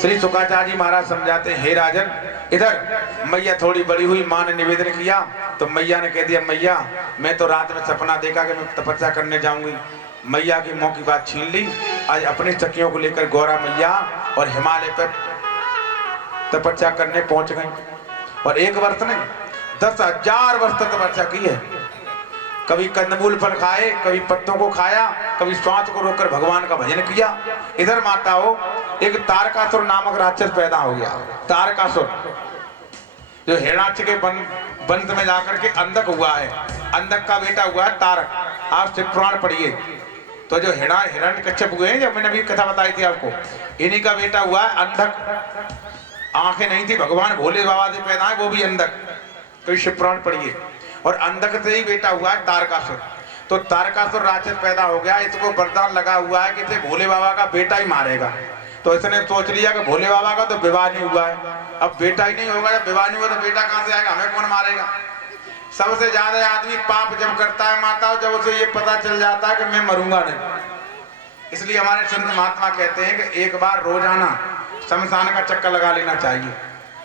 श्री शुक्राचार्य जी महाराज समझाते हैं, हे राजन, इधर मैया थोड़ी बड़ी हुई, मां ने निवेदन किया तो मैया ने कह दिया, मैया मैं तो रात में सपना देखा कि मैं तपस्या करने जाऊंगी। मैया की मुंह की बात छीन ली। आज अपनी सखियों को लेकर गौरा मैया और हिमालय पर तपस्या करने पहुंच गई। और 1 वर्ष नहीं 10,000 वर्ष तक तपस्या की है। कभी कंदमूल फल खाए, कभी पत्तों को खाया, कभी श्वास को रोककर भगवान का भजन किया। इधर माताओं एक तारकासुर नामक राक्षस पैदा हो गया। तारकासुर जो हिरण्याक्ष के वंश में जाकर के अंधक हुआ है, अंधक का बेटा हुआ है तारक। आप शिव पुराण पढ़िए, तो जो हिरण्यकश्यप हुए हैं, जब मैंने अभी कथा बताई थी आपको, इन्हीं का बेटा हुआ है अंधक। आंखें नहीं थी, भगवान भोले बाबा से पैदा है, वो भी अंधक। तो शिव पुराण पढ़िए। और अंधक से ही बेटा हुआ है तारकासुर। तो तारकासुर राक्षस पैदा हो गया, इसको वरदान लगा हुआ है कि इसे भोले बाबा का बेटा ही मारेगा। तो इसने सोच लिया कि भोले बाबा का तो विवाह नहीं हुआ है, अब बेटा ही नहीं होगा, जब विवाह नहीं हुआ तो बेटा कहां से आएगा, हमें कौन मारेगा। सबसे ज्यादा आदमी पाप जब करता है माता, जब उसे ये पता चल जाता है कि मैं मरूंगा नहीं। इसलिए हमारे संत महात्मा कहते हैं कि एक बार रोजाना शमशान का चक्कर लगा लेना चाहिए।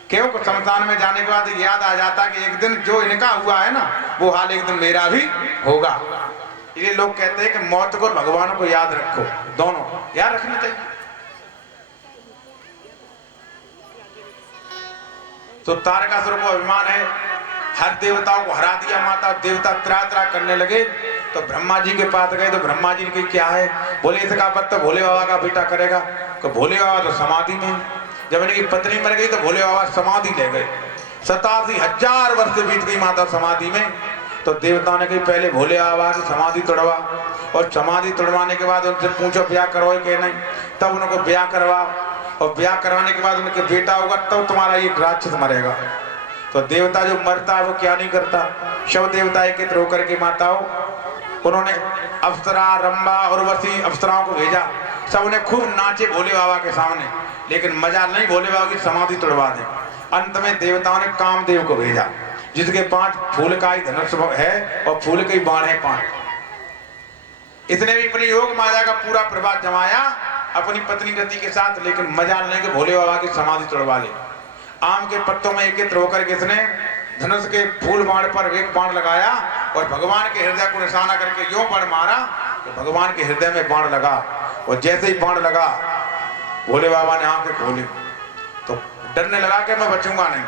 क्यों? शमशान में जाने के बाद याद आ जाता है कि एक दिन जो इनका हुआ है ना, वो हाल एक दिन मेरा भी होगा। ये लोग कहते हैं कि मौत को भगवान को याद रखो, दोनों याद रखना चाहिए। तो तारकासुर को अभिमान है, हर देवताओं को हरा दिया माता। देवता त्रात्रा करने लगे तो ब्रह्मा जी के पास गए। तो ब्रह्मा जी ने कहा क्या है, बोले इसका पत्ता भोले बाबा का बेटा करेगा। तो भोले बाबा तो समाधि में। जब इनकी पत्नी मर गई तो भोले बाबा समाधि ले गए। 87,000 वर्ष बीत गई माता समाधि में। तो देवताओं ने कही पहले भोले बाबा की समाधि तोड़वा, और समाधि तोड़वाने के बाद उनसे पूछो ब्याह करो कि नहीं। तब उनको ब्याह करवा, और ब्याह करवाने के बाद उनके बेटा होगा, तब तुम्हारा ये राक्षस मरेगा। तो देवता जो मरता है वो क्या नहीं करता, शव देवता एकत्र होकर के माताओं, उन्होंने अप्सरा, रंबा, उर्वशी अप्सराओं को भेजा। सब उन्हें खूब नाचे भोले बाबा के सामने, लेकिन मजा नहीं, भोले बाबा की समाधि तोड़वा दे। अंत में देवताओं ने कामदेव को भेजा, जिसके 5 फूल का ही धनुष है और फूल के ही बाण है 5। इसने भी अपनी योग माया का पूरा प्रभाव जमाया अपनी पत्नी रति के साथ, लेकिन मजा नहीं कि भोले बाबा की समाधि तोड़वा ले। आम के पत्तों में एकत्र होकर के इसने धनुष के फूल बाण पर एक बाण लगाया, और भगवान के हृदय को निशाना करके यूं बाण मारा तो भगवान के हृदय में बाण लगा। और जैसे ही बाण लगा, भोले बाबा ने आंखें खोली तो डरने लगा कि मैं बचूंगा नहीं।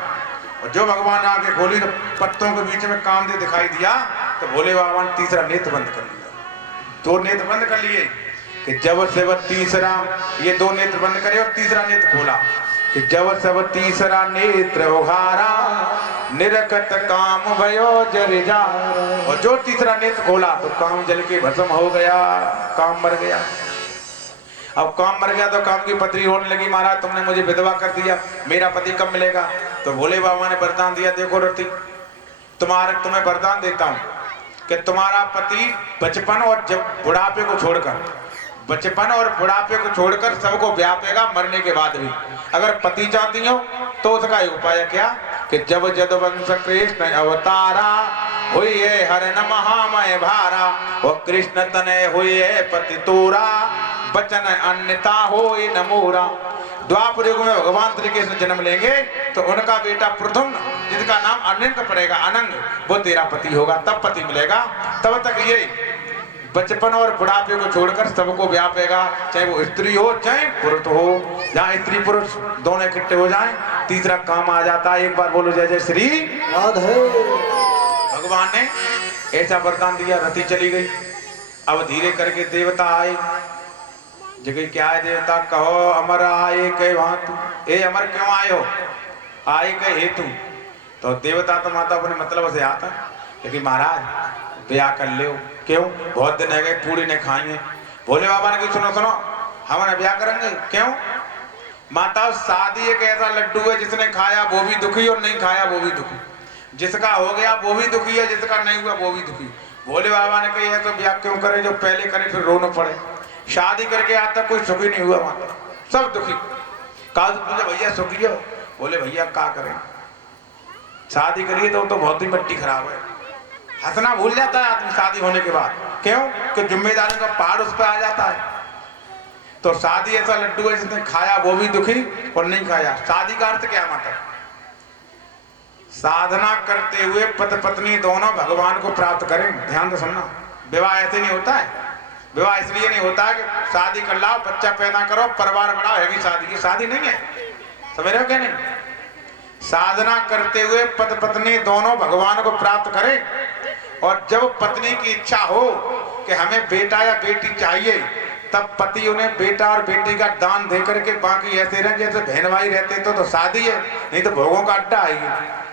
और जो भगवान ने आंखें खोली तो पत्तों के बीच में कामदेव दिखाई दिया। तो भोले बाबा ने तीसरा नेत्र बंद कर लिया। 2 नेत्र बंद कर लिए कि जब से वह तीसरा, ये 2 नेत्र बंद करे और तीसरा नेत्र खोला कि जब सब तीसरा नेत्र उघारा, निरकत काम भयो जर जा। और जो तीसरा नेत्र खोला तो काम जल के भस्म हो गया, काम मर गया। अब काम मर गया तो काम की पत्नी रोने लगी, महाराज तुमने मुझे विधवा कर दिया, मेरा पति कब मिलेगा। तो भोले बाबा ने वरदान दिया, देखो रति तुम्हें वरदान देता हूं कि तुम्हारा पति बचपन और जब बुढ़ापे को छोड़कर सबको व्यापेगा मरने के बाद भी। अगर पति चाहती हो तो उसका उपाय क्या कि जब जदवंश कृष्ण अवतारा, हुई हरण महामय भारा, वो कृष्ण तने हुई पति तोरा, बचन अन्यता होई न मोरा। द्वापर युग में भगवान श्री कृष्ण जन्म लेंगे तो उनका बेटा प्रथम, जिसका नाम अनंग पड़ेगा, अनंग, वो तेरा पति होगा, तब पति मिलेगा। तब तक ये बचपन और बुढ़ापे को छोड़कर सबको व्यापेगा, चाहे वो स्त्री हो चाहे पुरुष हो। जहाँ स्त्री पुरुष दोनों इकट्ठे हो जाएं, तीसरा काम आ जाता है। एक बार बोलो जय जय श्री राधे। भगवान ने ऐसा वरदान दिया, रति चली गई। अब धीरे करके देवता आए। जगह क्या है देवता, कहो अमर आए के भांतु, ए अमर क्यों आए हो, आए के हेतु। तो देवता तो माता अपने मतलब से आता, लेकिन महाराज ब्याह कर ले। क्यों? बहुत दिन है गए, पूरी ने खाई है। भोले बाबा ने कहा सुनो सुनो, हमारे ब्याह करेंगे। क्यों? माता शादी एक ऐसा लड्डू है, जिसने खाया वो भी दुखी और नहीं खाया वो भी दुखी। जिसका हो गया वो भी दुखी है, जिसका नहीं हुआ वो भी दुखी। भोले बाबा ने कही है तो ब्याह क्यों करे, जो पहले करे फिर रोना पड़े। शादी करके आज तक कोई सुखी नहीं हुआ, माता सब दुखी। कहा पूछे भैया सुखी हो, बोले भैया क्या करें, शादी करिए तो बहुत ही मिट्टी खराब है। हंसना भूल जाता है आदमी शादी होने के बाद। क्यों? कि जिम्मेदारियों का पहाड़ उस पर आ जाता है। तो शादी ऐसा लड्डू है, जिसने खाया वो भी दुखी और नहीं खाया। शादी का अर्थ क्या माता, साधना करते हुए पति पत्नी दोनों भगवान को प्राप्त करें। ध्यान से सुनना, विवाह ऐसे नहीं होता है। विवाह इसलिए नहीं होता है कि शादी कर लाओ, बच्चा पैदा करो, परिवार बढ़ाओ, है शादी। ये शादी नहीं है, समझ रहे हो क्या? नहीं, साधना करते हुए पति पत्नी दोनों भगवान को प्राप्त करें। और जब पत्नी की इच्छा हो कि हमें बेटा या बेटी चाहिए, तब पति उन्हें बेटा और बेटी का दान दे करके बाकी ऐसे रहे जैसे बहन भाई रहते। तो शादी है, नहीं तो भोगों का अड्डा है।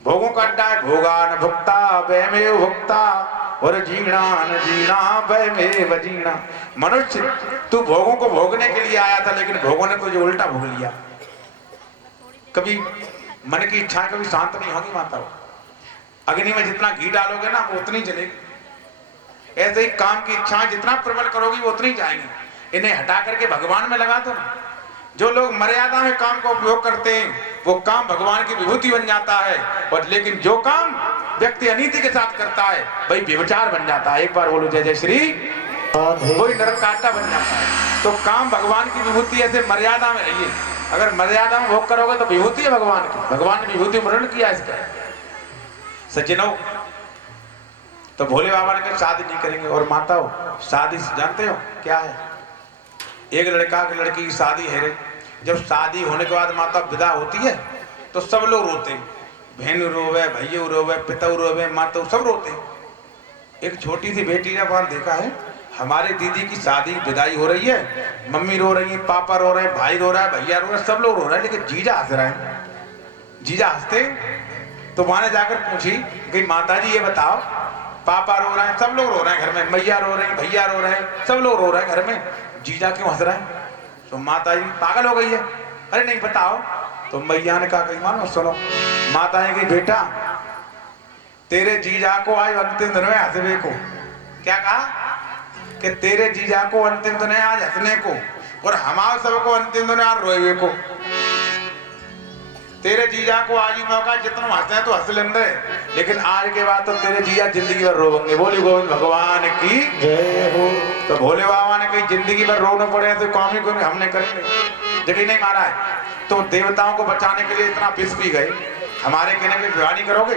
भोगों का अड्डा है। भोगान भुक्ता वैमेव भुक्ता और जीना न जीना भय में बजीना। मनुष्य तू भोगों को भोगने के लिए आया था, लेकिन भोगों ने तुझे उल्टा भोग लिया। कभी मन की इच्छा कभी शांत नहीं होगी माता। अग्नि में जितना घी डालोगे ना वो उतनी जलेगी। ऐसे ही काम की इच्छाएं जितना प्रबल करोगी वो उतनी जाएंगी। इन्हें हटा करके भगवान में लगा दो ना। जो लोग मर्यादा में काम का उपयोग करते हैं वो काम भगवान की विभूति बन जाता है, और लेकिन जो काम व्यक्ति अनीति के साथ करता है वही व्यभिचार बन जाता है। एक बार बोलो जय जय श्री। वही नरक काटा बन जाता है। तो काम भगवान की विभूति ऐसे मर्यादा में रहिए। अगर मर्यादा में भोग करोगे तो विभूति है भगवान की। भगवान ने विभूति वर्णन किया इसका। सज्जनों, तो भोले बाबा ने कहा शादी नहीं करेंगे। और माताओं, शादी जानते हो क्या है? एक लड़का की लड़की की शादी है रे। जब शादी होने के बाद माता विदा होती है तो सब लोग रोते हैं। बहन रोवे, भैया रोवे, पिता रोवे, माता सब रोते हैं। एक छोटी सी बेटी ने वहां देखा है, हमारे दीदी की शादी विदाई हो रही है, मम्मी रो रही है, पापा रो रहे हैं, भाई रो रहा है, भैया रो रहा है, सब लोग रो रहे हैं, लेकिन जीजा हंस रहे हैं। जीजा हंसते तो वहां ने जाकर पूछी कि माता जी ये बताओ, पापा रो रहे हैं, सब लोग रो रहे हैं घर में, मैया रो रहे हैं, भैया रो रहे हैं, सब लोग रो रहे हैं घर में, जीजा क्यों हंस रहे हैं? तो माता जी पागल हो गई है। अरे नहीं बताओ। तो मैया ने कहा, कहीं मानो सुनो। माता ने कही बेटा, तेरे जीजा को आज अंतिम दिन में हंसने को। क्या कहा? कि तेरे जीजा को अंतिम दिन है आज हंसने को, और हमारे सबको अंतिम दिन आज रोए को। तेरे जीजा को आज ही मौका, जितना हंसते हैं तो हंस लेंगे, लेकिन आज के बाद तो तेरे जीजा जिंदगी भर रोएंगे। बोली गोविंद भगवान की जय हो। तो भोले बाबा ने कही जिंदगी भर रोना पड़े तो काम ही कोई हमने करेंगे। जगह नहीं मारा है तो देवताओं को बचाने के लिए इतना विष पी गए, हमारे कहने पे विवाह नहीं करोगे?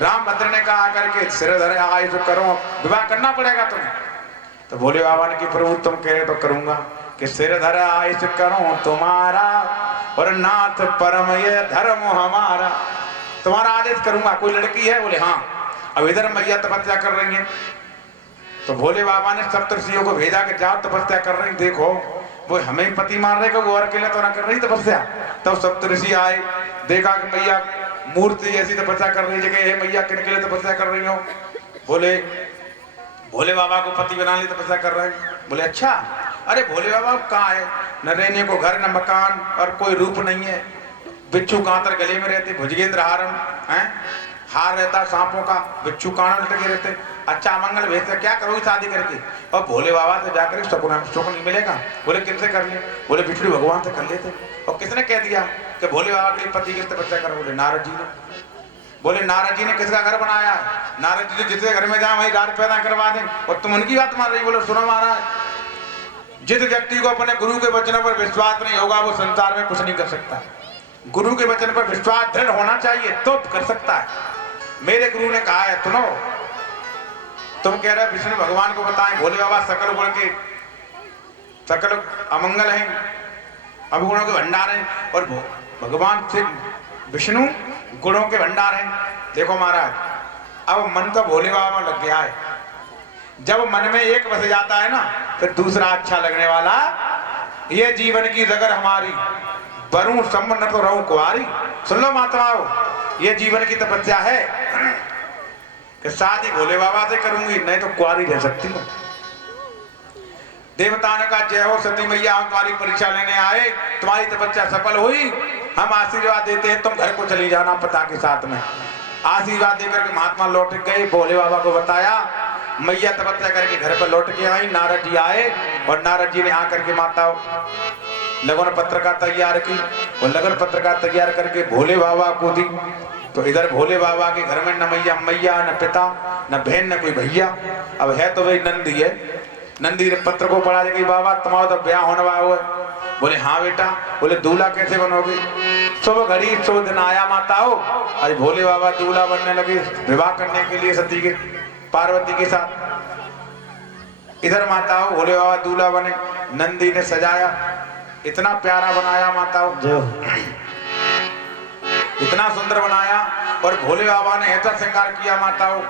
रामभद्र ने कहा करके सिर धरे आए तो करो, विवाह करना पड़ेगा तुम्हें। तो भोले बाबा ने कहा प्रभु तुम कह रहे तो करूंगा। कि सिर धरे आए तो करो तुम्हारा, और नाथ परम ये धर्म हमारा। तुम्हारा आदेश करूंगा। कोई लड़की है? बोले हाँ। अब इधर मैया तपस्या कर रही है, तो भोले बाबा ने सप्तर्षियों को भेजा कि जाओ तपस्या कर रही, देखो वो हमें पति मार रहे को, वो और अकेले तो ना कर रही तपस्या। तब सप्तर्षि आए, देखा कि मैया मूर्ति ऐसी तपस्या कर रही है, हे मैया किन के लिए तपस्या कर रही हो? बोले भोले बाबा को पति बनाने तपस्या कर रहे हैं। बोले अच्छा। अरे भोले बाबा कहाँ है? न रहने को घर, न मकान, और कोई रूप नहीं है। बिच्छू कांतर गले में रहते, भुजगेंद्र हारम है, हार रहता सांपों का, बिच्छू कान लटके रहते। अच्छा मंगल भेजते, क्या करोगी शादी करके? और भोले बाबा से जाकर सुख नहीं मिलेगा। बोले किनसे कर ले? बोले विष्णु भगवान से कर लेते। और किसने कह दिया कि भोले बाबा के लिए पति की तपस्या करो? बोले नारद जी ने। बोले नारद जी ने किसका घर बनाया? नारद जी जिसके घर में जाए वही रात पैदा करवा दें, और तुम उनकी बात मान रही? बोले सुनो महाराज, जिस व्यक्ति को अपने गुरु के वचनों पर विश्वास नहीं होगा वो संसार में कुछ नहीं कर सकता। गुरु के वचन पर विश्वास दृढ़ होना चाहिए तो कर सकता है। मेरे गुरु ने कहा है सुनो, तुम कह रहे विष्णु भगवान को बताएं, भोले बाबा सकल गुण के सकल अमंगल हैं, अवगुणों के भंडार हैं, और भगवान से विष्णु गुणों के भंडार हैं। देखो महाराज, अब मन तो भोले बाबा में लग गया है। जब मन में एक बस जाता है ना, फिर दूसरा अच्छा लगने वाला। ये जीवन की जगर हमारी, बरूं सम्मन तो रहूं कुंवारी। सुन लो माताओं, ये जीवन की तपस्या है कि शादी भोले बाबा से करूंगी, नहीं तो कुंवारी रह सकती हूँ। देवता ने कहा जय हो सती मैया, हम तुम्हारी परीक्षा लेने आए, तुम्हारी तपस्या सफल हुई, हम आशीर्वाद देते हैं, तुम घर को चली जाना पिता के साथ में। आशीर्वाद देकर के महात्मा लौट गए, भोले बाबा को बताया, मैया तपस्या करके घर पर लौट के आई। नारद जी आए, और नारद जी ने आकर के माता लगन पत्रिका तैयार की, और लगन पत्रिका तैयार करके भोले बाबा को दी। तो इधर भोले बाबा के घर में न मैया, न पिता, न बहन, न कोई भैया। अब है तो वही नंदी है। नंदी ने पत्र को पढ़ा कि बाबा तुम्हारा तो ब्याह होने वाला हुआ है। बोले हाँ बेटा। बोले दूल्हा कैसे बनोगे? शुभ घड़ी शुभ दिन आया माताओं, आज भोले बाबा दूल्हा बनने लगे, विवाह करने के लिए सती के पार्वती के साथ। इधर माताओं भोले बाबा दूल्हा बने, नंदी ने सजाया, इतना प्यारा बनाया माताओं, इतना सुंदर बनाया। और भोले बाबा ने ऐसा श्रृंगार किया माताओं,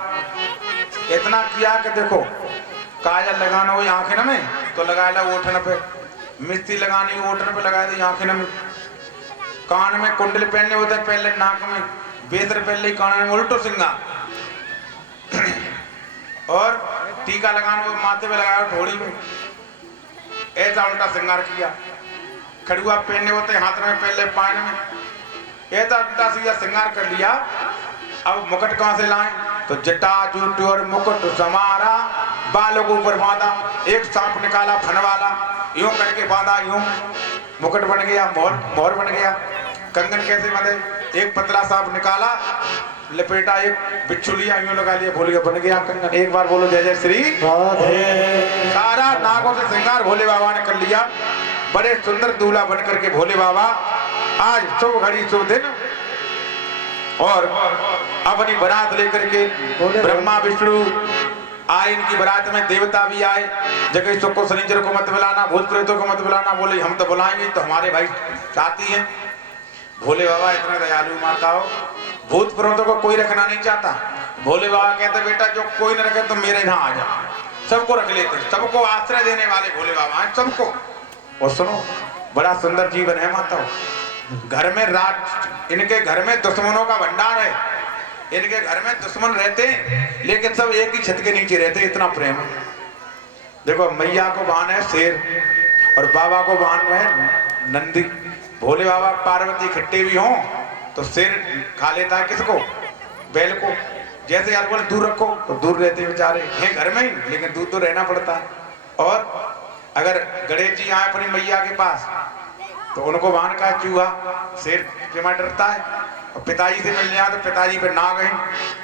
इतना किया कि देखो काजल लगाना हो आंखें में तो लगाया ओठन पे, मिस्ती लगानी हो ओठन पे लगाया दी आंखें में, कान में कुंडल पहनने होते पहले, नाक में बेदर पहले कान में उल्टो सिंगा। और टीका लगाने को माथे पे लगाया ठोड़ी में, ऐसा उल्टा श्रृंगार किया, खड़ुआ पहनने होते हाथ में पहन ले पान में, ऐसा उल्टा सीधा श्रृंगार कर लिया। अब मुकुट कहां से लाए? तो जटा जूट और मुकुट समारा, बालों को ऊपर बांधा, एक सांप निकाला फन वाला, यूं करके बांधा, यूं मुकुट बन गया, मोहर बन गया। कंगन कैसे बंधे? एक पतला सांप निकाला, लपेटा, एक बिच्छू लिया, यूं लगा लिया, भोले बन गया कंगन। एक बार बोलो जय जय श्री राधे। सारा नागों से श्रृंगार भोले बाबा ने कर लिया। बड़े सुंदर दूल्हा बन करके भोले बाबा आज शुभ घड़ी शुभ दिन और अपनी बारात लेकर के ब्रह्मा विष्णु आए। इनकी बारात में देवता भी आए। जगह सुख को शनिचर को मत बुलाना, भूत प्रेतों को मत बुलाना। बोले हम तो बुलाएंगे, तो हमारे भाई साथी हैं। भोले बाबा इतना दयालु माता हो, भूत प्रेतों को कोई रखना नहीं चाहता। भोले बाबा कहते बेटा जो कोई न रखे तो मेरे यहाँ आ जा, सबको रख लेते, सबको आश्रय देने वाले भोले बाबा हैं, सबको। और सुनो बड़ा सुंदर जीवन है माता। घर में रात, इनके घर में दुश्मनों का भंडार है। इनके घर में दुश्मन रहते हैं लेकिन सब एक ही छत के नीचे रहते, इतना प्रेम है। देखो मैया को बाण है शेर और बाबा को बाण है नंदी। भोले बाबा पार्वती खट्टे भी हों तो शेर खा लेता है किसको? बैल को। जैसे यार बोले दूर रखो तो दूर रहते बेचारे हैं घर में ही, लेकिन दूर तो रहना पड़ता है। और अगर गणेश जी आए अपनी मैया के पास तो उनको बाण का चूहा, शेर के डरता है। और पिताजी से मिलने जाए तो पिताजी पे नाग है,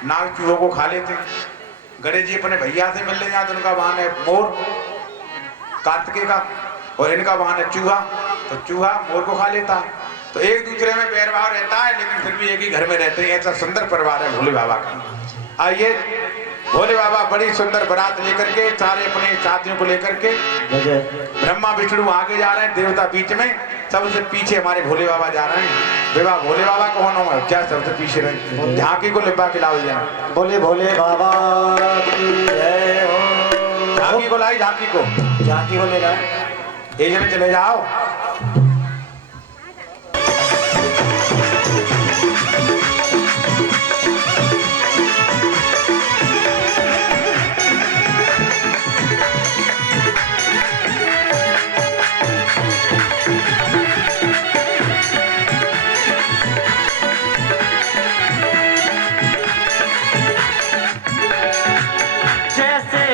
नाग चूहों को खा लेते। गणेश जी अपने भैया से मिलने जाए तो उनका बाण है मोर, कार्तिकेय का, और इनका बाण है चूहा, तो चूहा मोर को खा लेता है। तो एक दूसरे में बैर भाव रहता है लेकिन फिर भी एक ही घर में रहते हैं। ऐसा सुंदर परिवार है भोले बाबा का। आइए भोले बाबा बड़ी सुंदर बारात लेकर के, सारे अपने साथियों को लेकर के, ब्रह्मा विष्णु आगे जा रहे हैं, देवता बीच में, सबसे पीछे हमारे भोले बाबा जा रहे हैं। विवाह भोले बाबा कौन हो क्या सबसे पीछे रहे? झांकी को लिपा के लाओ जाए। बोले भोले बाबा की जय हो। झांकी को लाई, झांकी को, झांकी को ले जाए, एक जने चले जाओ।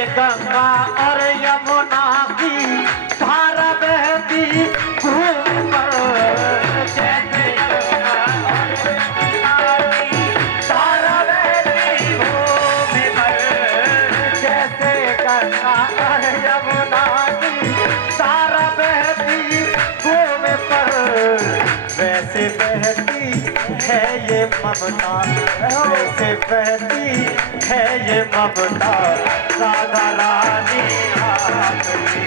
गंगा और यमुना की धारा बहती भूमि पर, जैसे गंगा और यमुना की धारा बहती भूमि पर, जैसे गंगा और यमुना की धारा बहती भूमि पर, वैसे बहती है ये ममता, वैसे बहती है ये ममता। राधा रानी आपकी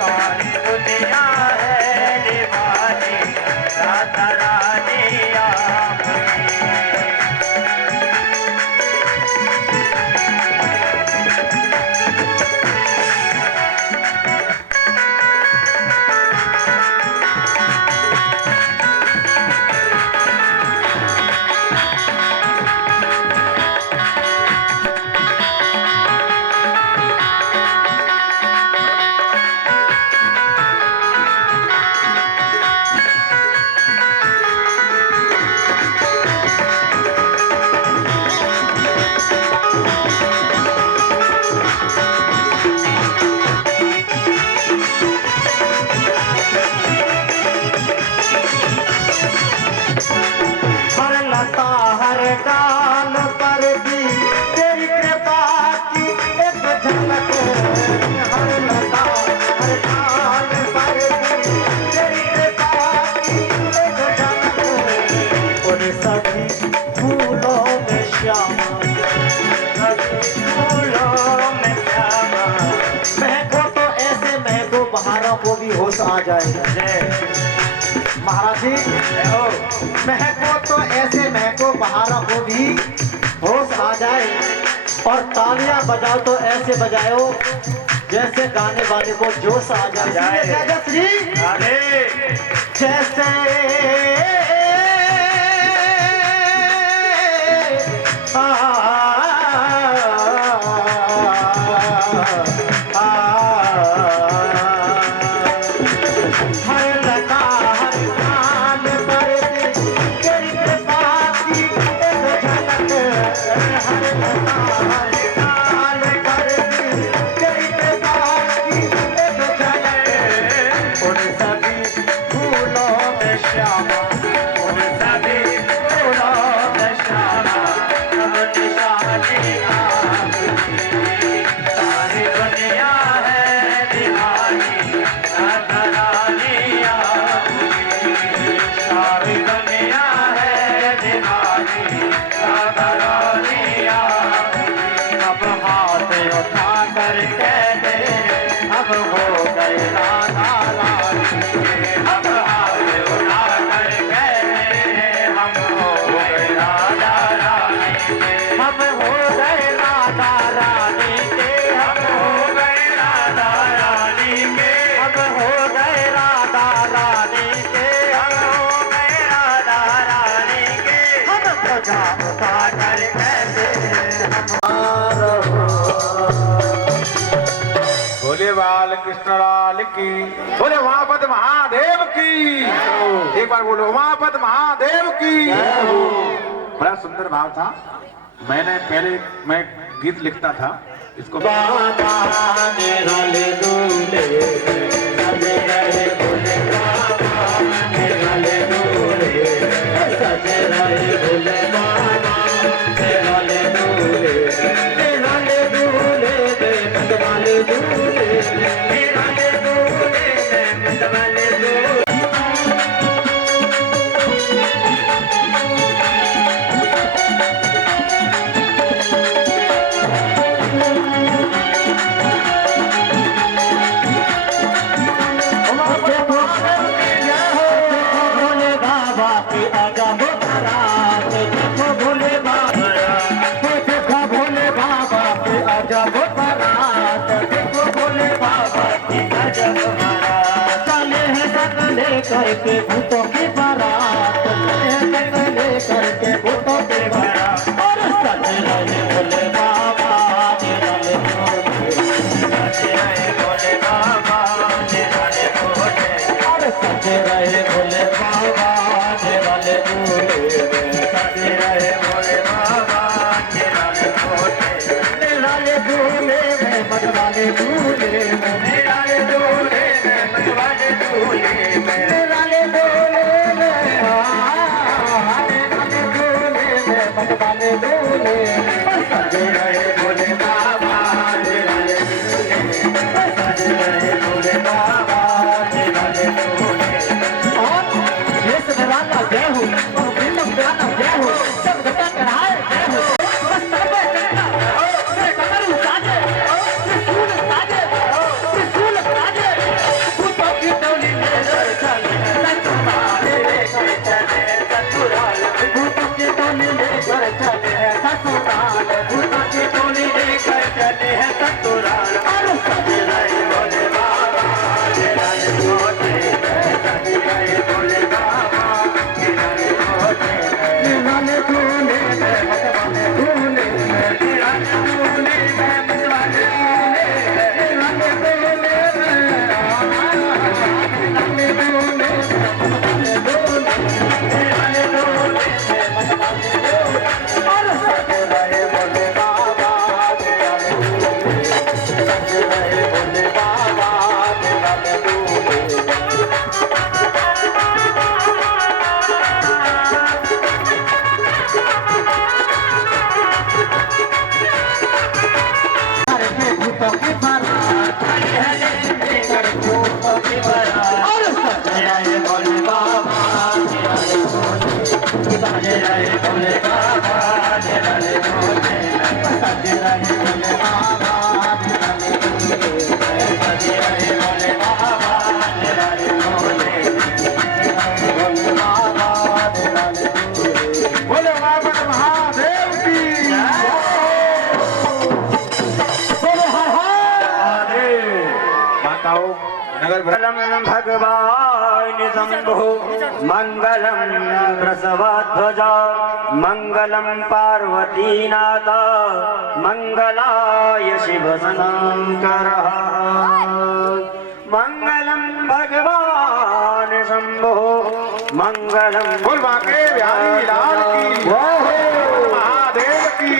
सारी दुनिया है दीवानी, राधा रानी आपकी। हर डाल पर भी तेरी कृपा की एक झलक, हर लता हर डाल पर भी तेरी कृपा की एक झलक। उन सभी फूलों में श्यामा, सभी फूलों में श्यामा, महको तो ऐसे महको बहारों को भी होश आ जाए। महाराज जी महको तो ऐसे महको बहारों को भी होश आ जाए, और तालियां बजाओ तो ऐसे बजाओ जैसे गाने वाले को जोश आ जाए। जैसे अब हाथ उठा कर कहते अब हो गए राधा रानी के। अब हाथ उठा कर कहते हम हो गए राधा रानी के। हम हो गए राधा रानी के। हम हो गए राधा रानी के। हम हो गए राधा रानी के। हम हो गए राधा रानी के। हम ध्वजा उठा कर कहते बोले बाल कृष्ण लाल की, बोले उमापति महादेव की। एक बार बोलो उमापति महादेव की। बड़ा सुंदर भाव था। मैंने पहले मैं गीत लिखता था इसको। बाबा ने रले दूल्हे रले रहे भोले बाबा ने रले दूल्हे सजे रहे भोले बाबा ने रले दूल्हे रले दूल्हे मतवाले दूल्हे रले दूल्हे मतवाले दूल्हे। करके भूतों की बारात करके भूतों की बारात और सज रहे भोले बाबा निराले सज रहे भोले बाबा निराले भोले और सज रहे भोले बाबा निराले भोले सज रहे भोले बाबा निराले भोले निराले भोले में मतवाले भोले में निराले भोले में मतवाले भोले में निराले भोले में मतवाले भोले सज रहे भोले बाबा निराले भोले सज रहे भोले बाबा निराले भोले। और ये सदाला जय हो और बिल्कुल प्यारा जय हो सब गटा कराए जय हो बस सब चलना और कमर साजे त्रिशूल साजे त्रिशूल साजे भूतों की टोली में चले सतुराले चले सतुराल भूतों की टोली में चले सतुराल भूतों की टोली में चले सतुराल और सज रहे भोले बाबा निराले भोले सज रहे भोले बाबा निराले भोले निराले भोले मतवाले भोले निराले भोले मतवाले भोले निराले भोले निराले भोले मतवाले भोले निराले भोले मतवाले भोले और सज रहे भोले बाबा निराले भोले सज रहे भोले बाबा निराले भोले। भूतों की बारात भूतों की बारात और सज रहे भोले बाबा निराले भोले सज रहे भोले बाबा निराले भोले सज रहे भोले बाबा निराले भोले सज रहे भोले बाबा निराले भोले भोले बाबा निराले भोले। बोले उमापति महादेव की। बोले हर हर माताओं नगर मंगलम भगवान शंभो मंगलम प्रसवध्वजा मंगलम पार्वतीनाथ मंगलाय शिव शंकर मंगलम भगवान शंभो मंगलम बोल बाके बिहारी लाल की, महादेव की।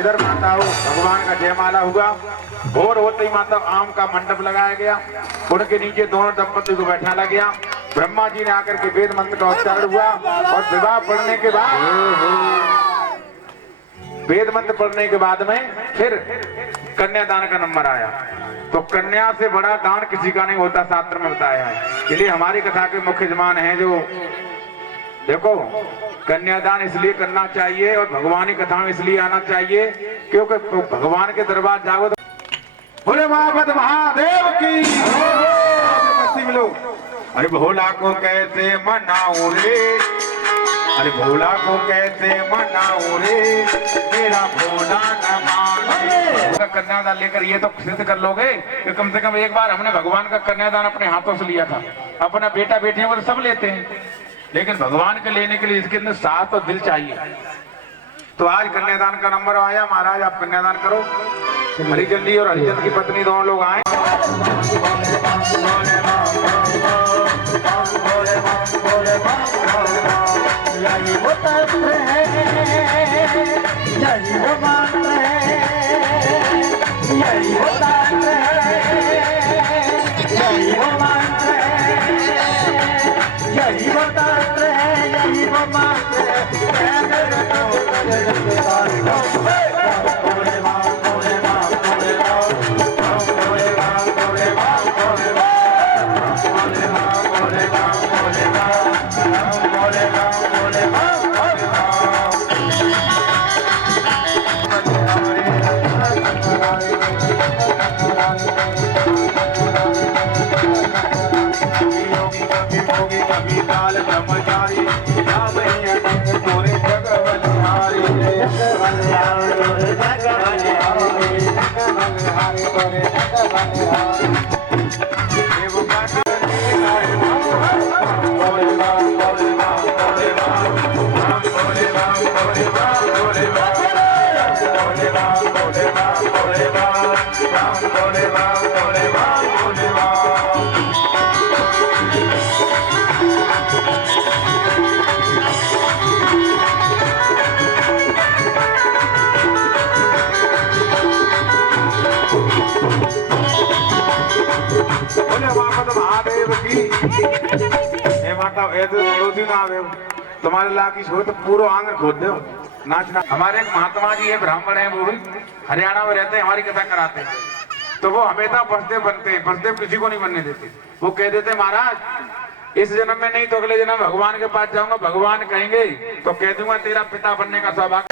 इधर माताओं भगवान का जयमाला हुआ। भोर होते ही माता आम का मंडप लगाया गया, उनके नीचे दोनों दंपति को बैठाला गया। ब्रह्मा जी ने आकर के वेद मंत्र का उच्चारण हुआ और विवाह पढ़ने के बाद वेद मंत्र पढ़ने के बाद में फिर कन्यादान का नंबर आया। तो कन्या से बड़ा दान किसी का नहीं होता, शास्त्र में बताया है। इसलिए हमारी कथा के मुख्य यजमान हैं जो देखो कन्यादान इसलिए करना चाहिए और भगवान की कथा में इसलिए आना चाहिए क्योंकि भगवान के दरबार जाओ तो बोले महापद महादेव की मस्ती मिलो। अरे भोला को कैसे मनाऊं रे, अरे भोला को कैसे मनाऊं रे, मेरा भोला न माने। कन्यादान लेकर ये तो सिद्ध कर लोगे कि कम से कम एक बार हमने भगवान का कन्यादान अपने हाथों से लिया था। अपना बेटा बेटियों को तो सब लेते हैं, लेकिन भगवान के लेने के लिए इसके अंदर साथ और दिल चाहिए। तो आज कन्यादान का नंबर आया, महाराज आप कन्यादान करो। हरिजन जी और हरिजन की पत्नी दोनों लोग आए। यही वो तंत्र है, यही वो मंत्र है, यही वो तंत्र है, यही वो मंत्र है, यही वो तंत्र है, यही वो मंत्र है। तुम्हारे ला की छो तो पूरा आंगन खोद दो नाचना। हमारे एक महात्मा जी है, ब्राह्मण है, वो भी हरियाणा में रहते हैं, हमारी कथा कराते हैं। तो वो हमेशा बसदेव बनते हैं, बसदेव किसी को नहीं बनने देते। वो कह देते महाराज इस जन्म में नहीं तो अगले जन्म भगवान के पास जाऊंगा, भगवान कहेंगे तो कह दूंगा तेरा पिता बनने का सौभाग्य।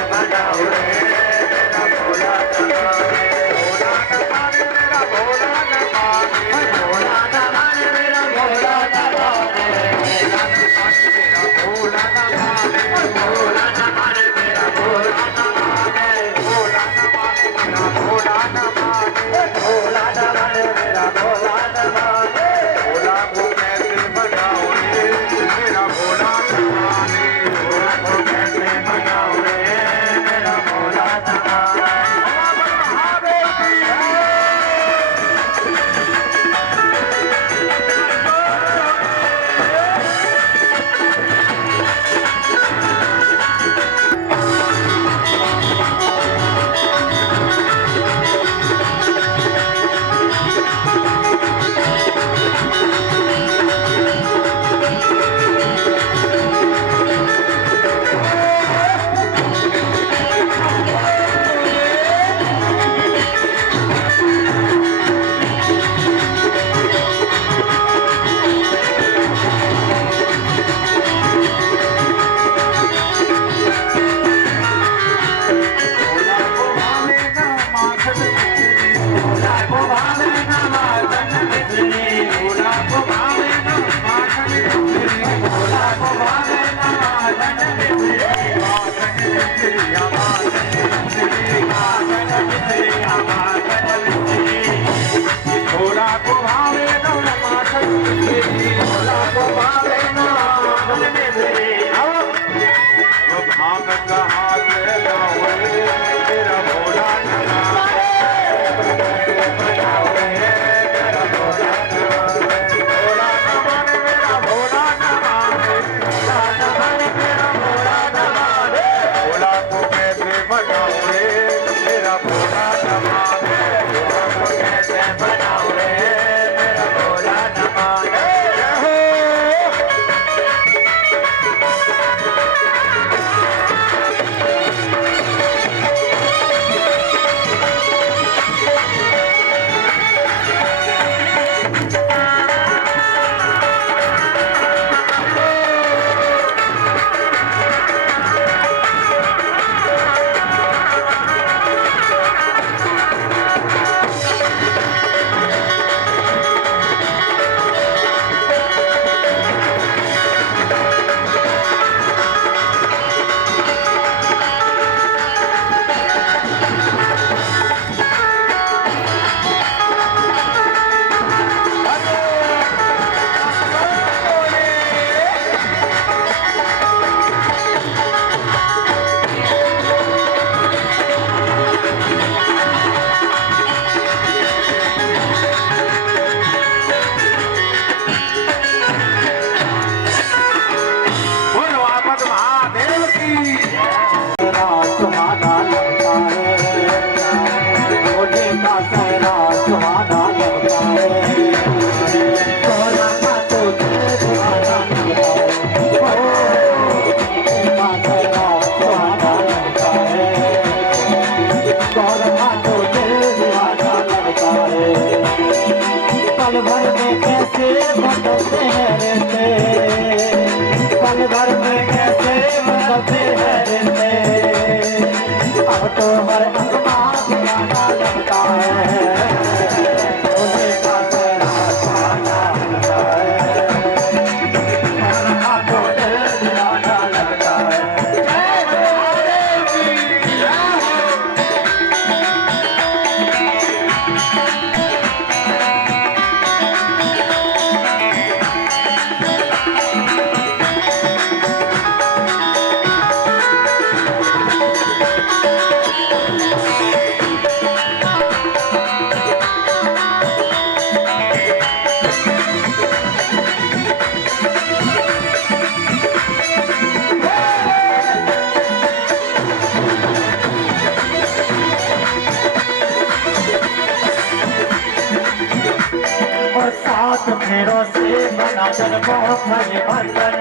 सात फेरों से बना जन्मों भरे बंधन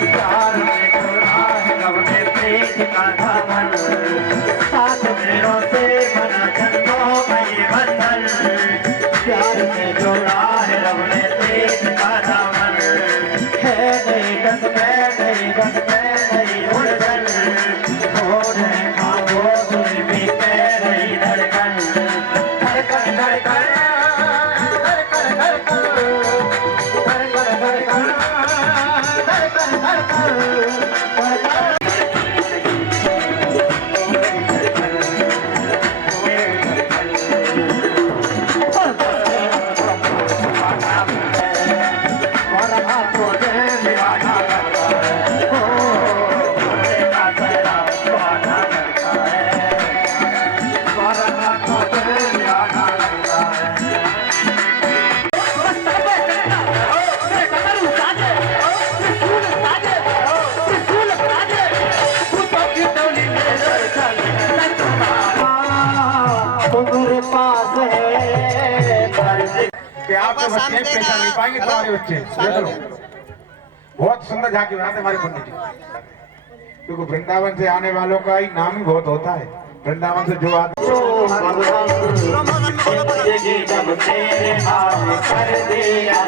प्यार में जोड़ा है रब ने प्रीत का दामन सात फेरों से बना जन्मों भरे बंधन प्यार में जोड़ा है रब ने प्रीत का दामन है नहीं गंद में नहीं गंद में नहीं उड़न हो रहे खामोश में कह रही धड़कन धड़कन धड़कन तुम्हारे पास है कि आपके बच्चे पहचान नहीं पाएंगे तुम्हारे बच्चे देख लो बहुत सुंदर झांकी बनाते हमारे पंडित जी क्योंकि वृंदावन से आने वालों का ही नाम ही बहुत होता है वृंदावन से जो आदमी जिंदगी जब तेरे हाथ कर दिया